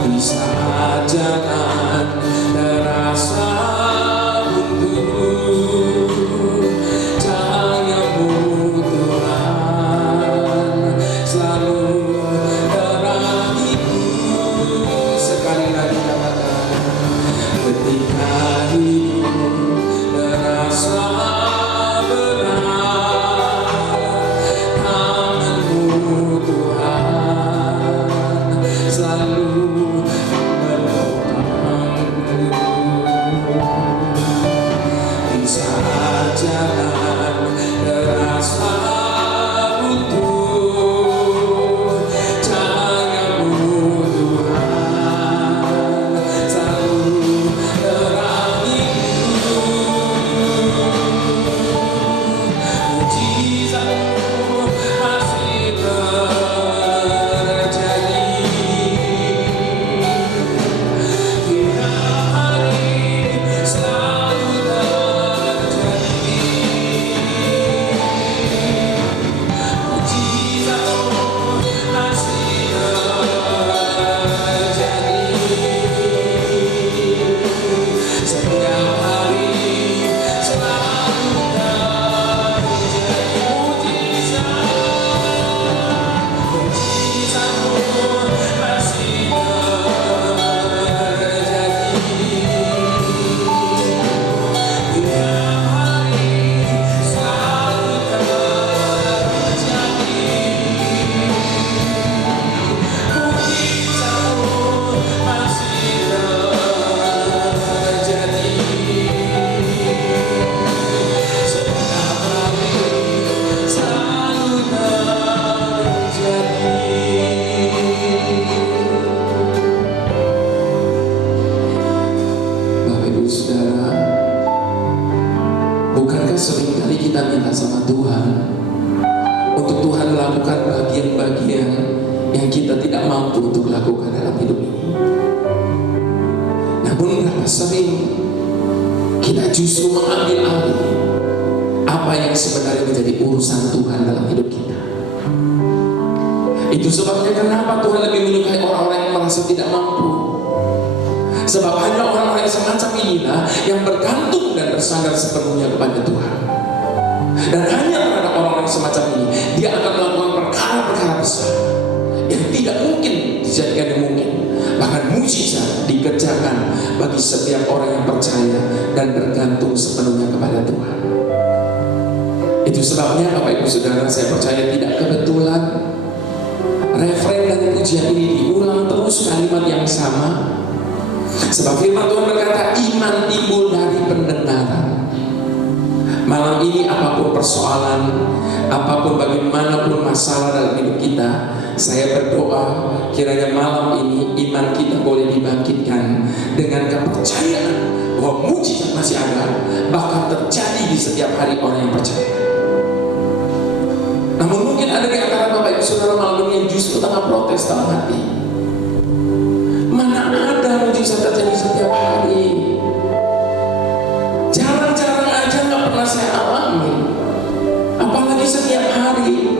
Di saat jalan terasa buntu, cahaya-Mu Tuhan selalu terangiku. Sekali lagi katakan, ketika hidup terasa berat, tangan-Mu Tuhan selalu menopangku. Di saat jalan terasa buntu, cahaya-Mu Tuhan selalu terangiku. Mujizat-Mu masih terjadi tiap hari, selalu terjadi. Mujizat-Mu masih terjadi setiap hari, selalu terjadi. Mujizat-Mu masih terjadi tiap hari, selalu terjadi. Mujizat-Mu masih terjadi setiap hari, selalu terjadi. Bapak Ibu Saudara, bukankah seringkali kita minta sama Tuhan untuk Tuhan melakukan bagian-bagian yang kita tidak mampu untuk lakukan dalam hidup ini? Namun berapa sering kita justru mengambil alih apa yang sebenarnya menjadi urusan Tuhan dalam hidup kita. Itu sebabnya kenapa Tuhan lebih menyukai orang-orang yang merasa tidak mampu. Sebab hanya orang-orang yang semacam inilah yang bergantung dan bersandar sepenuhnya kepada Tuhan. Dan hanya terhadap orang-orang semacam ini, dia akan melakukan perkara-perkara besar yang tidak mungkin dijadikan yang mungkin. Bahkan mujizat dikerjakan bagi setiap orang yang percaya dan bergantung sepenuhnya kepada Tuhan. Itu sebabnya Bapak Ibu Saudara, saya percaya tidak kebetulan referen dan pujian ini diulang terus kalimat yang sama. Sebab firman Tuhan berkata, iman timbul dari pendengaran. Malam ini apapun persoalan, apapun bagaimanapun masalah dalam hidup kita, saya berdoa kiranya malam ini iman kita boleh dibangkitkan dengan kepercayaan bahwa mujizat masih ada, bahkan terjadi di setiap hari orang yang percaya. Namun mungkin ada di antara Bapak Ibu Saudara malam ini yang justru tengah protes dalam hati. Mana ada mujizat terjadi setiap hari? Jarang-jarang aja nggak pernah saya alami, apalagi setiap hari.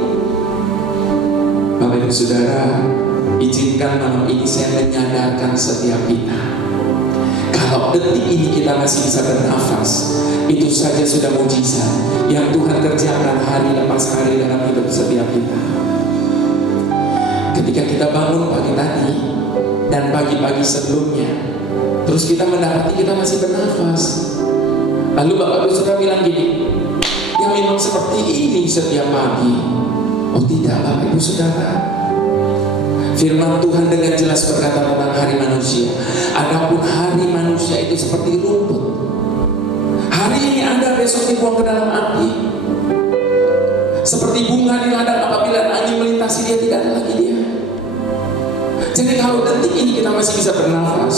Bapak Ibu Saudara, izinkan malam ini saya menyadarkan setiap kita, kalau kalau detik ini kita masih bisa bernafas, itu saja sudah mujizat yang Tuhan kerjakan hari lepas hari dalam hidup setiap kita. Ketika kita bangun pagi tadi dan pagi-pagi sebelumnya, terus kita mendapati kita masih bernafas. Lalu Bapak Ibu Saudara bilang gini, ya memang seperti ini setiap pagi. Oh tidak Bapak Ibu Saudara, firman Tuhan dengan jelas berkata tentang hari manusia. Adapun hari manusia itu seperti rumput. Hari ini ada, besok dibuang ke dalam api. Seperti bunga di ladang, apabila angin melintasi dia, tidak ada lagi dia. Jadi kalau detik ini kita masih bisa bernafas,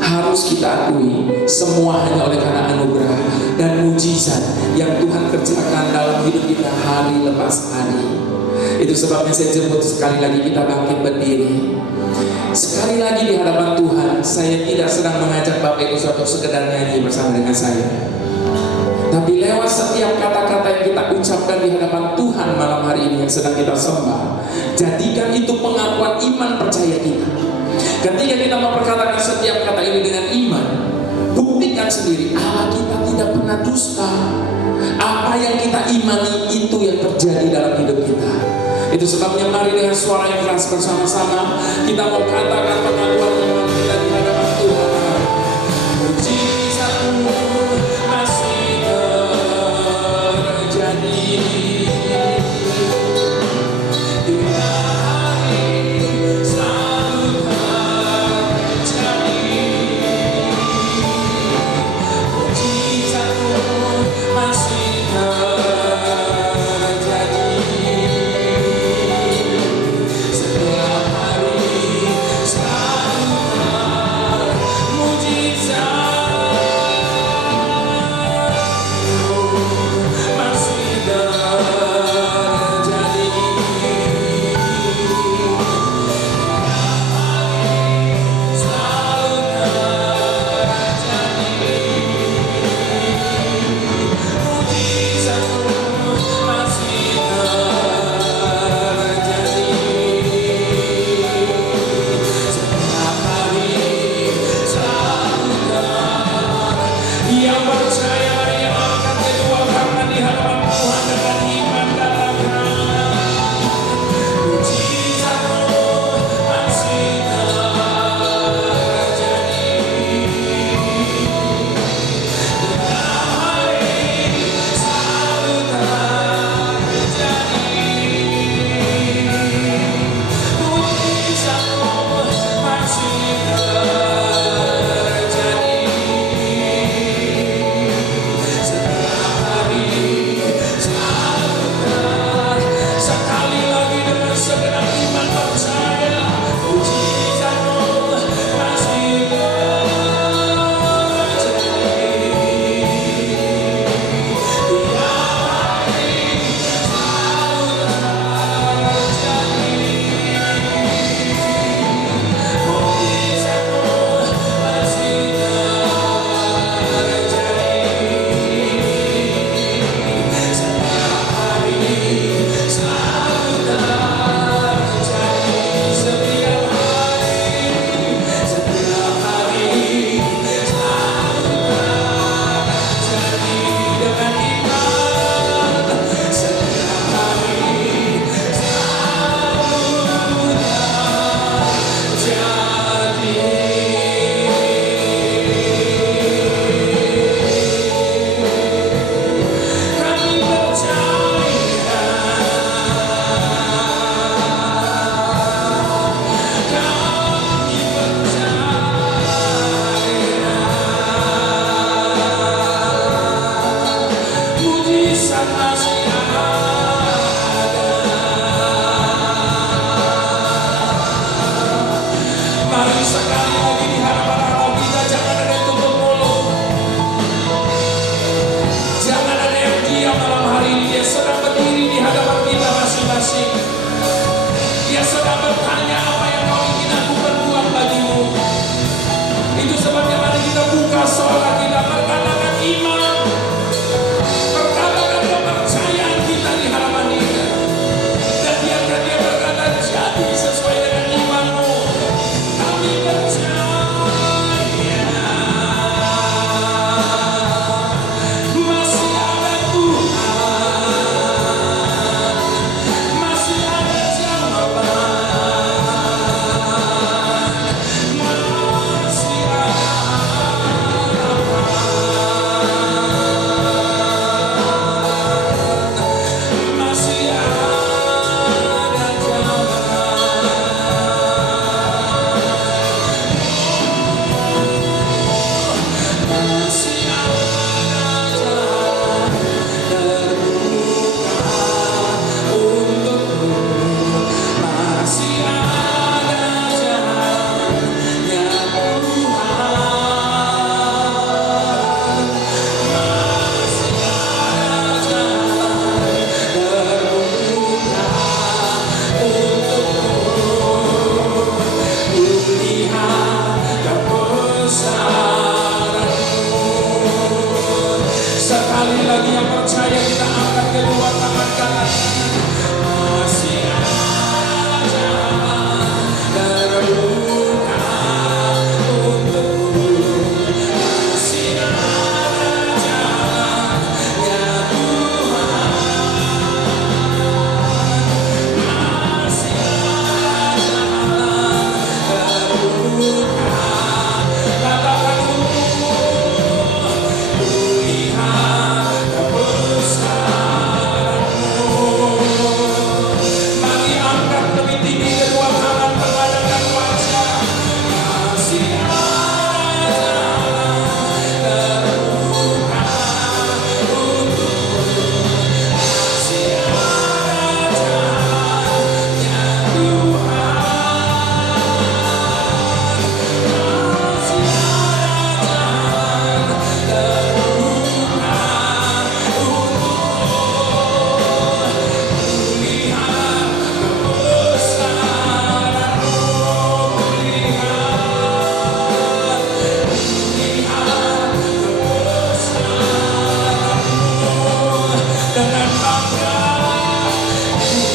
harus kita akui semua hanya oleh karena anugerah dan mujizat yang Tuhan kerjakan dalam hidup kita hari lepas hari. Itu sebabnya saya jemput sekali lagi kita bangkit berdiri. Sekali lagi di hadapan Tuhan, saya tidak sedang mengajak Bapak Ibu untuk sekedar nyanyi bersama dengan saya, tapi lewat setiap kata-kata yang kita ucapkan di hadapan Tuhan malam hari ini yang sedang kita sembah, jadikan itu pengakuan iman percaya kita. Ketika kita memperkatakan setiap kata ini dengan iman, buktikan sendiri Allah kita tidak pernah dusta. Apa yang kita imani itu yang terjadi dalam hidup kita. Itu sebabnya mari dengan suara yang keras bersama-sama kita mau katakan pengakuan iman kita di hadapan Tuhan. Mujizat-Mu masih terjadi. Soal kita berkatakan iman, berkatakan kepercayaan. percaya kita angkat kedua tangan kanan. Masih ada terbuka untukku, masih ada jalan ya Tuhan, masih ada jalan terbuka. Katakan lihat kebesaran-Mu. Mari angkat lebih tinggi kedua tangan, menghadapkan wajah. Masih ada terbuka untukku, masih ada jalannya Tuhan, masih ada jalan terbuka untuk lihat kebesaran-Mu, lihat kebesaran-Mu dengan bangga,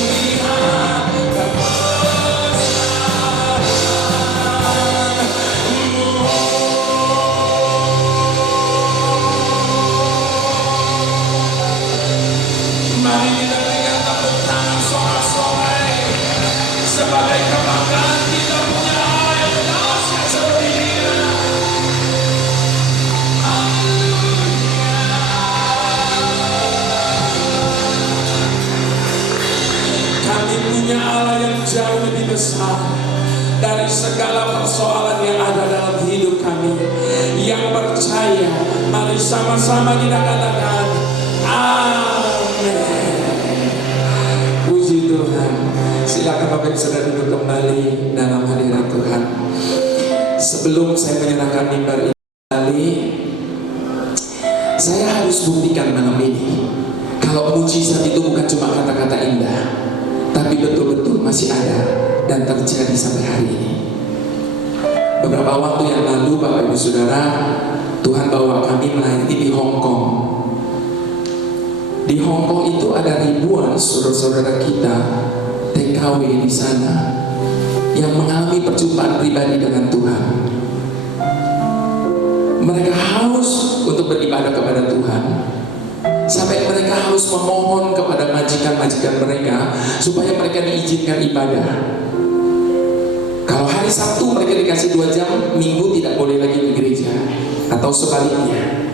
lihat kebesaran-Mu. Mari kita berikan tepuk tangan sorak-sorai sebagai kebanggaan kita punya Allah yang dahsyat seperti Dia. Kami punya Allah yang jauh lebih besar dari segala persoalan yang ada dalam hidup kami. Yang percaya, mari sama-sama kita katakan amin. Puji Tuhan. Silakan Bapak Ibu Saudara duduk kembali dalam hadirat Tuhan. Sebelum saya menyerahkan mimbar ini kembali, saya harus buktikan malam ini kalau mujizat itu bukan cuma kata-kata indah, tapi betul-betul masih ada dan terjadi sampai hari ini. Beberapa waktu yang lalu Bapak Ibu Saudara, Tuhan bawa kami melayani di Hong Kong. Di Hong Kong itu ada ribuan saudara-saudara kita TKW di sana yang mengalami perjumpaan pribadi dengan Tuhan. Mereka haus untuk beribadah kepada Tuhan, sampai mereka harus memohon kepada majikan-majikan mereka supaya mereka diizinkan ibadah. Kalau hari Sabtu mereka dikasih 2 jam, Minggu tidak boleh lagi ke gereja, atau sebaliknya.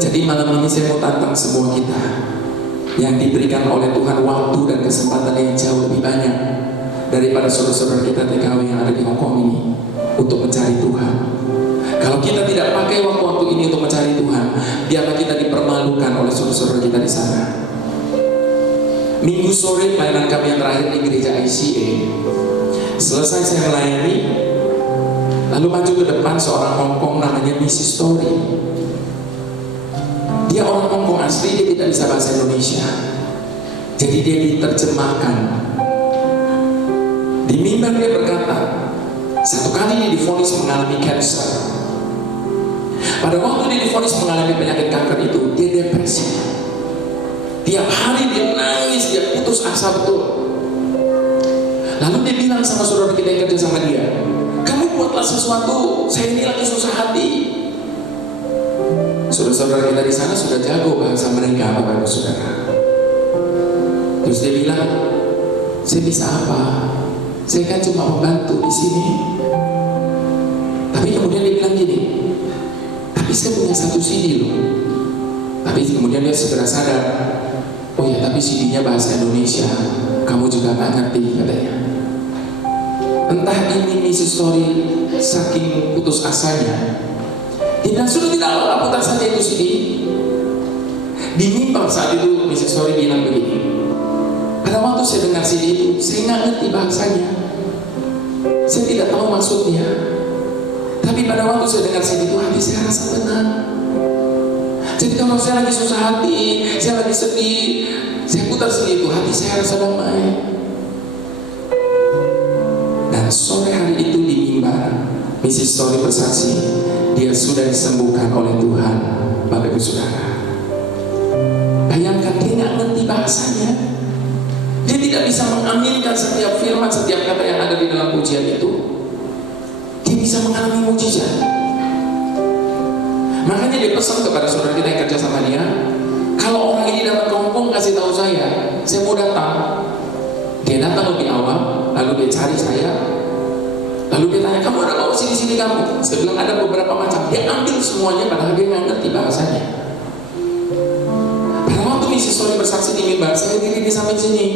Jadi malam ini saya mau tantang semua kita yang diberikan oleh Tuhan waktu dan kesempatan yang jauh lebih banyak daripada saudara-saudara kita TKW yang ada di Hong Kong ini untuk mencari Tuhan. Kalau kita tidak pakai waktu-waktu ini untuk mencari Tuhan, biarlah kita dipermalukan oleh saudara-saudara kita di sana. Minggu sore pelayanan kami yang terakhir di gereja ICA, selesai saya melayani, lalu maju ke depan seorang Hong Kong namanya Mrs. Story. Dia orang Hong Kong asli, dia tidak bisa bahasa Indonesia, jadi dia diterjemahkan. Di mimbar dia berkata, satu kali dia divonis mengalami kanker. Pada waktu dia divonis mengalami penyakit kanker itu, dia depresi. Tiap hari dia nangis, dia putus asa betul. Lalu dia bilang sama saudara kita yang kerja sama dia, kamu buatlah sesuatu, saya ini lagi susah hati. Saudara-saudara kita di sana sudah jago bahasa mereka, Bapak Ibu Saudara. Terus dia bilang, saya bisa apa? Saya kan cuma membantu di sini. Tapi kemudian dia bilang gini, tapi saya punya 1 CD loh. Tapi kemudian dia segera sadar, oh ya, tapi CD-nya bahasa Indonesia, kamu juga gak ngerti, katanya. Entah ini Mrs. Story saking putus asanya, dia bilang, sudah tidak apa, putar saja itu CD. Di mimbar saat itu Mrs. Story bilang begini, pada waktu saya dengar CD itu, saya nggak ngerti bahasanya, saya tidak tahu maksudnya. Tapi pada waktu saya dengar CD itu, hati saya rasa tenang. Jadi kalau saya lagi susah hati, saya lagi sedih, saya putar CD itu, hati saya rasa damai. Dan sore hari itu di mimbar, Mrs. Story bersaksi, dia sudah disembuhkan oleh Tuhan, Bapak Ibu Saudara. dia nggak ngerti bahasanya. Dia tidak bisa mengaminkan setiap firman, setiap kata yang ada di dalam pujian itu. Dia bisa mengalami mujizat. Makanya dia pesan kepada saudara kita yang kerja sama dia, kalau orang ini datang ke Hongkong, kasih tahu saya mau datang. Dia datang lebih awal, lalu dia cari saya, lalu dia tanya, kamu ada bawa sini kamu? Saya bilang ada beberapa macam. Dia ambil semuanya padahal dia nggak ngerti bahasanya. Pada waktu misi story bersaksi di mimbar, saya diri di samping sini.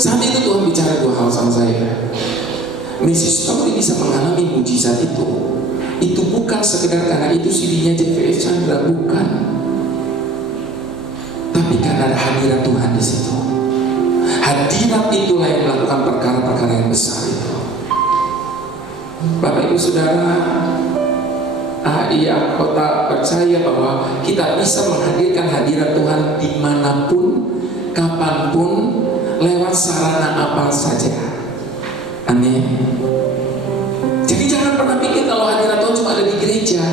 Saat itu Tuhan bicara dua hal sama saya. Misi story bisa mengalami mujizat itu bukan sekedar karena itu CD-nya JVS Chandra, bukan. Tapi karena ada hadirat Tuhan di situ. Hadirat itulah yang melakukan perkara-perkara yang besar itu. Bapak Ibu Saudara, iya, kota percaya bahwa kita bisa menghadirkan hadirat Tuhan dimanapun, kapanpun, lewat sarana apa saja. Amin. Jadi jangan pernah pikir kalau hadirat Tuhan cuma ada di gereja.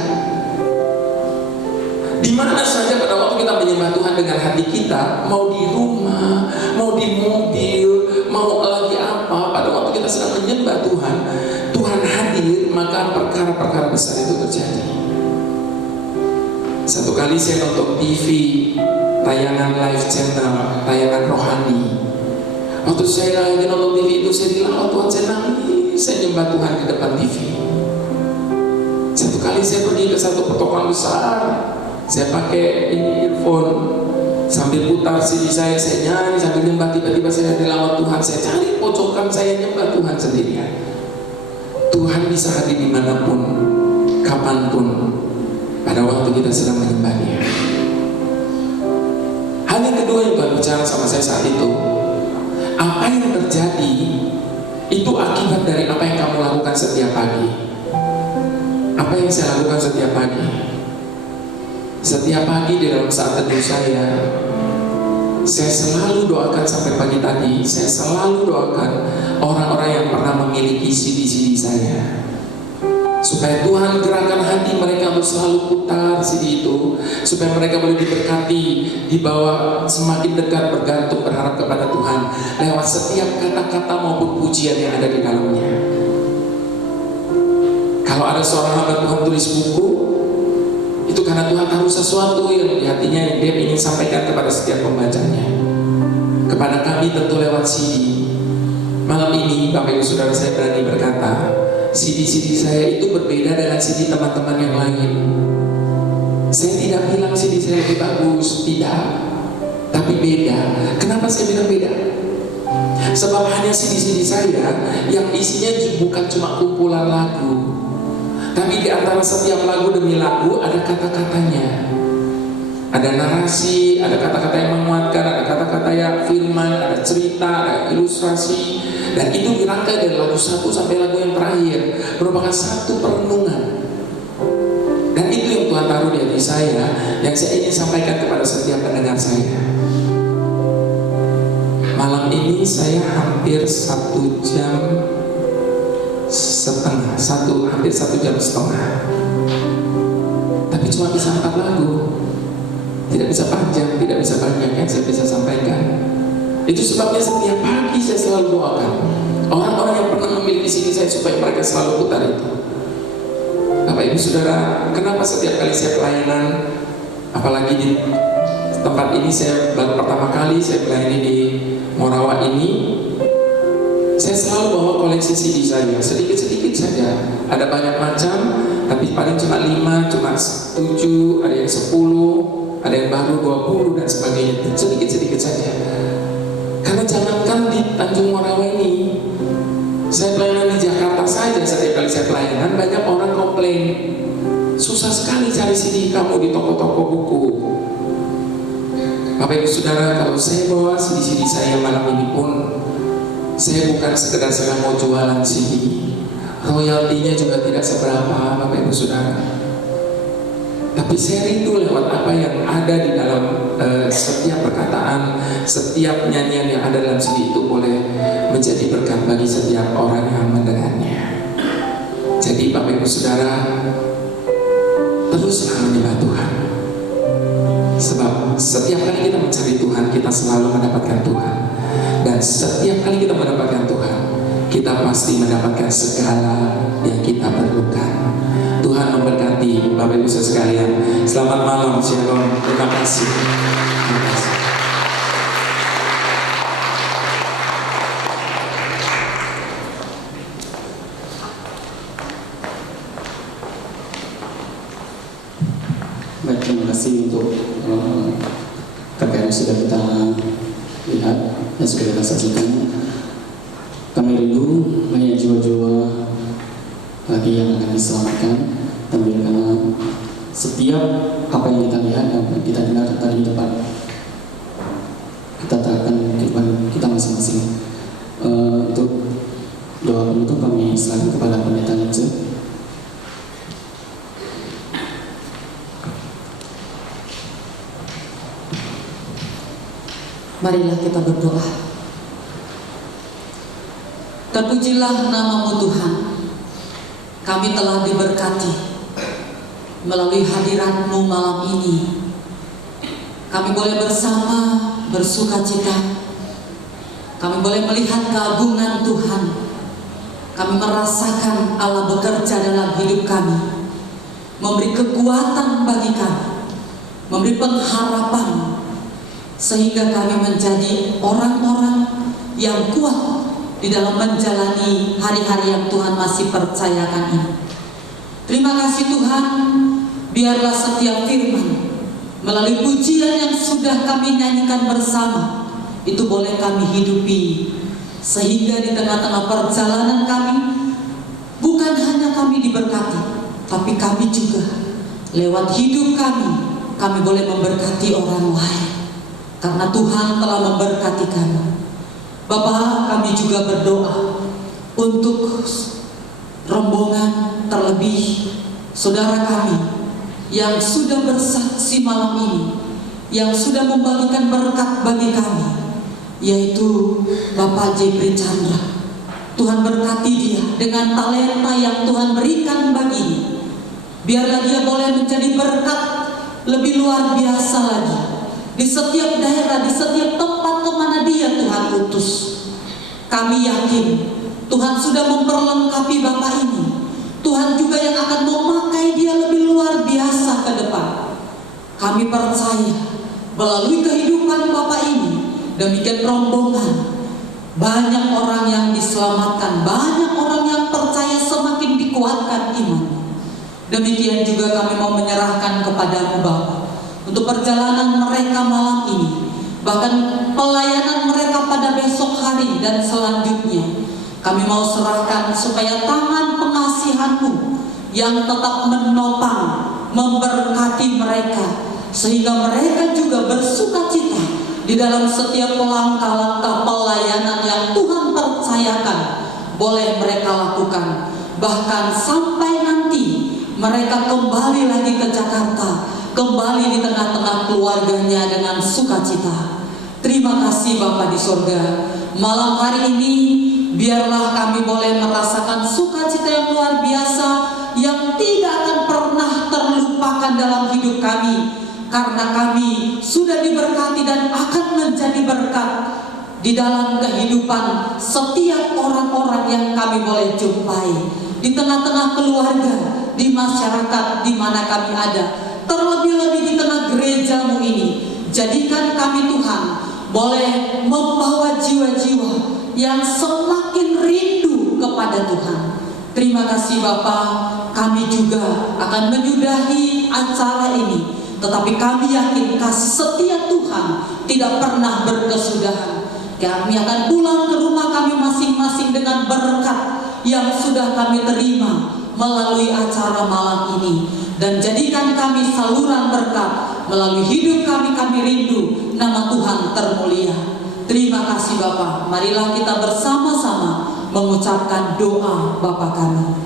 Di mana saja pada waktu kita menyembah Tuhan dengan hati kita, mau di rumah, mau di mobil, mau lagi apa, pada waktu kita sedang menyembah Tuhan, Tuhan hadir, maka perkara-perkara besar itu terjadi. Satu kali saya nonton TV, tayangan live channel, tayangan rohani. Waktu saya lagi nonton TV itu, saya bilang, oh Tuhan, saya nangis, saya nyembah Tuhan di depan TV. Satu kali saya pergi ke satu pertokoan besar, saya pakai ini earphone, sambil putar CD saya nyanyi sambil nyembah. Tiba-tiba saya dilawat Tuhan, saya cari pojokan, saya nyembah Tuhan sendirian. Tuhan bisa hadir dimanapun, kapanpun, pada waktu kita sedang menyembah Dia. Hal yang kedua yang Tuhan bicara sama saya saat itu, apa yang terjadi itu akibat dari apa yang kamu lakukan setiap pagi. Apa yang saya lakukan setiap pagi? Setiap pagi di dalam saat teduh saya selalu doakan sampai pagi tadi. Saya selalu doakan orang-orang yang pernah memiliki CD-CD saya, supaya Tuhan gerakan hati mereka untuk selalu putar CD itu, supaya mereka boleh diberkati, dibawa semakin dekat, bergantung, berharap kepada Tuhan lewat setiap kata-kata maupun pujian yang ada di dalamnya. Kalau ada seorang hamba Tuhan tulis buku, itu karena Tuhan taruh sesuatu yang di hatinya yang Dia ingin sampaikan kepada setiap pembacanya. Kepada kami tentu lewat CD. Malam ini Bapak Ibu Saudara, saya berani berkata, CD-CD saya itu berbeda dengan CD teman-teman yang lain. Saya tidak bilang CD saya lebih bagus, tidak. Tapi beda. Kenapa saya bilang beda? Sebab hanya CD-CD saya yang isinya bukan cuma kumpulan lagu, tapi di antara setiap lagu demi lagu ada kata-katanya. Ada narasi, ada kata-kata yang menguatkan, ada kata-kata yang firman, ada cerita, ada ilustrasi. Dan itu dirangkai dari lagu 1 sampai lagu yang terakhir, merupakan satu perenungan. Dan itu yang Tuhan taruh di hati saya, yang saya ingin sampaikan kepada setiap pendengar saya. Malam ini saya hampir 1 jam setengah, hampir 1 jam setengah, tapi cuma bisa 4 lagu. Tidak bisa panjang, tidak bisa banyak yang saya bisa sampaikan. Itu sebabnya setiap pagi saya selalu doakan orang-orang yang pernah memiliki CD saya supaya mereka selalu putar itu. Bapak Ibu Saudara, kenapa setiap kali saya pelayanan, apalagi di tempat ini, saya baru pertama kali saya melayani di Morawa ini, saya selalu bawa koleksi CD saya, sedikit-sedikit saja. Ada banyak macam, tapi paling cuma 5, cuma 7, ada yang 10, ada yang baru 20 dan sebagainya. Sedikit-sedikit saja. Karena jangankan di Tanjung Morawa ini, saya pelayanan di Jakarta saja, setiap kali saya pelayanan banyak orang komplain, susah sekali cari CD kamu di toko-toko buku. Bapak Ibu Saudara, kalau saya bawa CD-CD saya malam ini pun, saya bukan sekedar saya mau jualan CD, royaltinya juga tidak seberapa Bapak Ibu Saudara. Tapi saya rindu lewat apa yang ada di dalam setiap perkataan, setiap nyanyian yang ada dalam CD itu boleh menjadi berkat bagi setiap orang yang mendengarnya. Jadi Bapak Ibu Saudara, teruslah menyembah Tuhan. Sebab setiap kali kita mencari Tuhan, kita selalu mendapatkan Tuhan. Dan setiap kali kita mendapatkan Tuhan, kita pasti mendapatkan segala yang kita perlukan. Tuhan memberkati Bapak Ibu sekalian. Selamat malam, Shalom. Terima kasih. Terima kasih. Baik, terima kasih untuk KKM sudah kita lihat dan sudah kita saksikan. Kami rindu banyak jiwa-jiwa lagi yang akan diselamatkan, dan biarkanlah setiap apa yang kita lihat dan kita dengar tadi di depan kita terapkan kehidupan kita masing-masing. Untuk doa penutup kami serahkan kepada pendeta Linze. Marilah kita berdoa. Terpujilah nama-Mu Tuhan. Kami telah diberkati melalui hadirat-Mu malam ini. Kami boleh bersama bersuka cita. Kami boleh melihat keagungan Tuhan. Kami merasakan Allah bekerja dalam hidup kami, memberi kekuatan bagi kami, memberi pengharapan, sehingga kami menjadi orang-orang yang kuat di dalam menjalani hari-hari yang Tuhan masih percayakan ini. Terima kasih Tuhan, biarlah setiap firman melalui pujian yang sudah kami nyanyikan bersama itu boleh kami hidupi, sehingga di tengah-tengah perjalanan kami bukan hanya kami diberkati, tapi kami juga lewat hidup kami boleh memberkati orang lain. Karena Tuhan telah memberkati kami. Bapa, kami juga berdoa untuk rombongan, terlebih saudara kami yang sudah bersaksi malam ini, yang sudah membagikan berkat bagi kami, yaitu Bapak Jeffrey Chandra. Tuhan berkati dia dengan talenta yang Tuhan berikan baginya. Biarlah dia boleh menjadi berkat lebih luar biasa lagi di setiap daerah, di setiap tempat kemana dia Tuhan utus. Kami yakin Tuhan sudah memperlengkapi Bapak ini. Tuhan juga yang akan memakai dia lebih luar biasa ke depan. Kami percaya melalui kehidupan Bapak ini, demikian rombongan, banyak orang yang diselamatkan, banyak orang yang percaya semakin dikuatkan iman. Demikian juga kami mau menyerahkan kepadamu Bapak untuk perjalanan mereka malam ini, bahkan pelayanan mereka pada besok hari dan selanjutnya. Kami mau serahkan supaya tangan pengasihan-Mu yang tetap menopang, memberkati mereka, sehingga mereka juga bersuka cita di dalam setiap langkah-langkah pelayanan yang Tuhan percayakan boleh mereka lakukan. Bahkan sampai nanti mereka kembali lagi ke Jakarta, kembali di tengah-tengah keluarganya dengan sukacita. Terima kasih Bapa di sorga. Malam hari ini biarlah kami boleh merasakan sukacita yang luar biasa, yang tidak akan pernah terlupakan dalam hidup kami, karena kami sudah diberkati dan akan menjadi berkat di dalam kehidupan setiap orang-orang yang kami boleh jumpai di tengah-tengah keluarga, di masyarakat di mana kami ada. Terlebih-lebih di tengah gereja-Mu ini, jadikan kami Tuhan boleh membawa jiwa-jiwa yang semakin rindu kepada Tuhan. Terima kasih Bapa. Kami juga akan menyudahi acara ini, tetapi kami yakin kasih setia Tuhan tidak pernah berkesudahan. Kami akan pulang ke rumah kami masing-masing dengan berkat yang sudah kami terima melalui acara malam ini, dan jadikan kami saluran berkat melalui hidup kami. Kami rindu nama Tuhan termulia. Terima kasih Bapa. Marilah kita bersama-sama mengucapkan doa Bapa kami.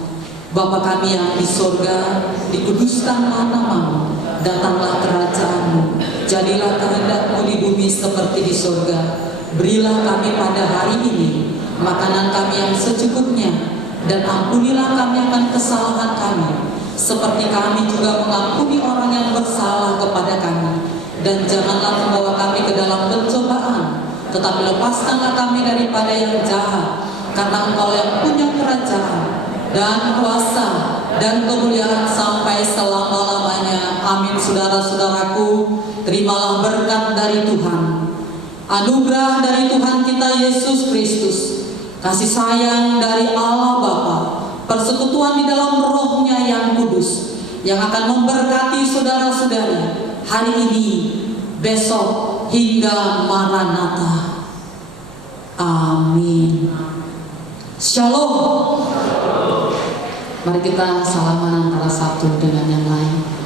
Bapa kami yang di sorga, dikuduskanlah nama-Mu, datanglah kerajaan-Mu, jadilah kehendak-Mu di bumi seperti di sorga. Berilah kami pada hari ini makanan kami yang secukupnya, dan ampunilah kami akan kesalahan kami, seperti kami juga mengampuni orang yang bersalah kepada kami. Dan dan janganlah membawa kami ke dalam pencobaan, tetapi lepaskanlah kami daripada yang jahat, karena Engkau yang punya kerajaan dan kuasa dan kemuliaan sampai selama-lamanya. Amin. Saudara-saudaraku, terimalah berkat dari Tuhan, anugerah dari Tuhan kita Yesus Kristus, kasih sayang dari Allah Bapa, persekutuan di dalam Roh-Nya yang kudus, yang akan memberkati saudara-saudari hari ini, besok, hingga Maranatha. Amin. Shalom. Mari kita salaman antara satu dengan yang lain.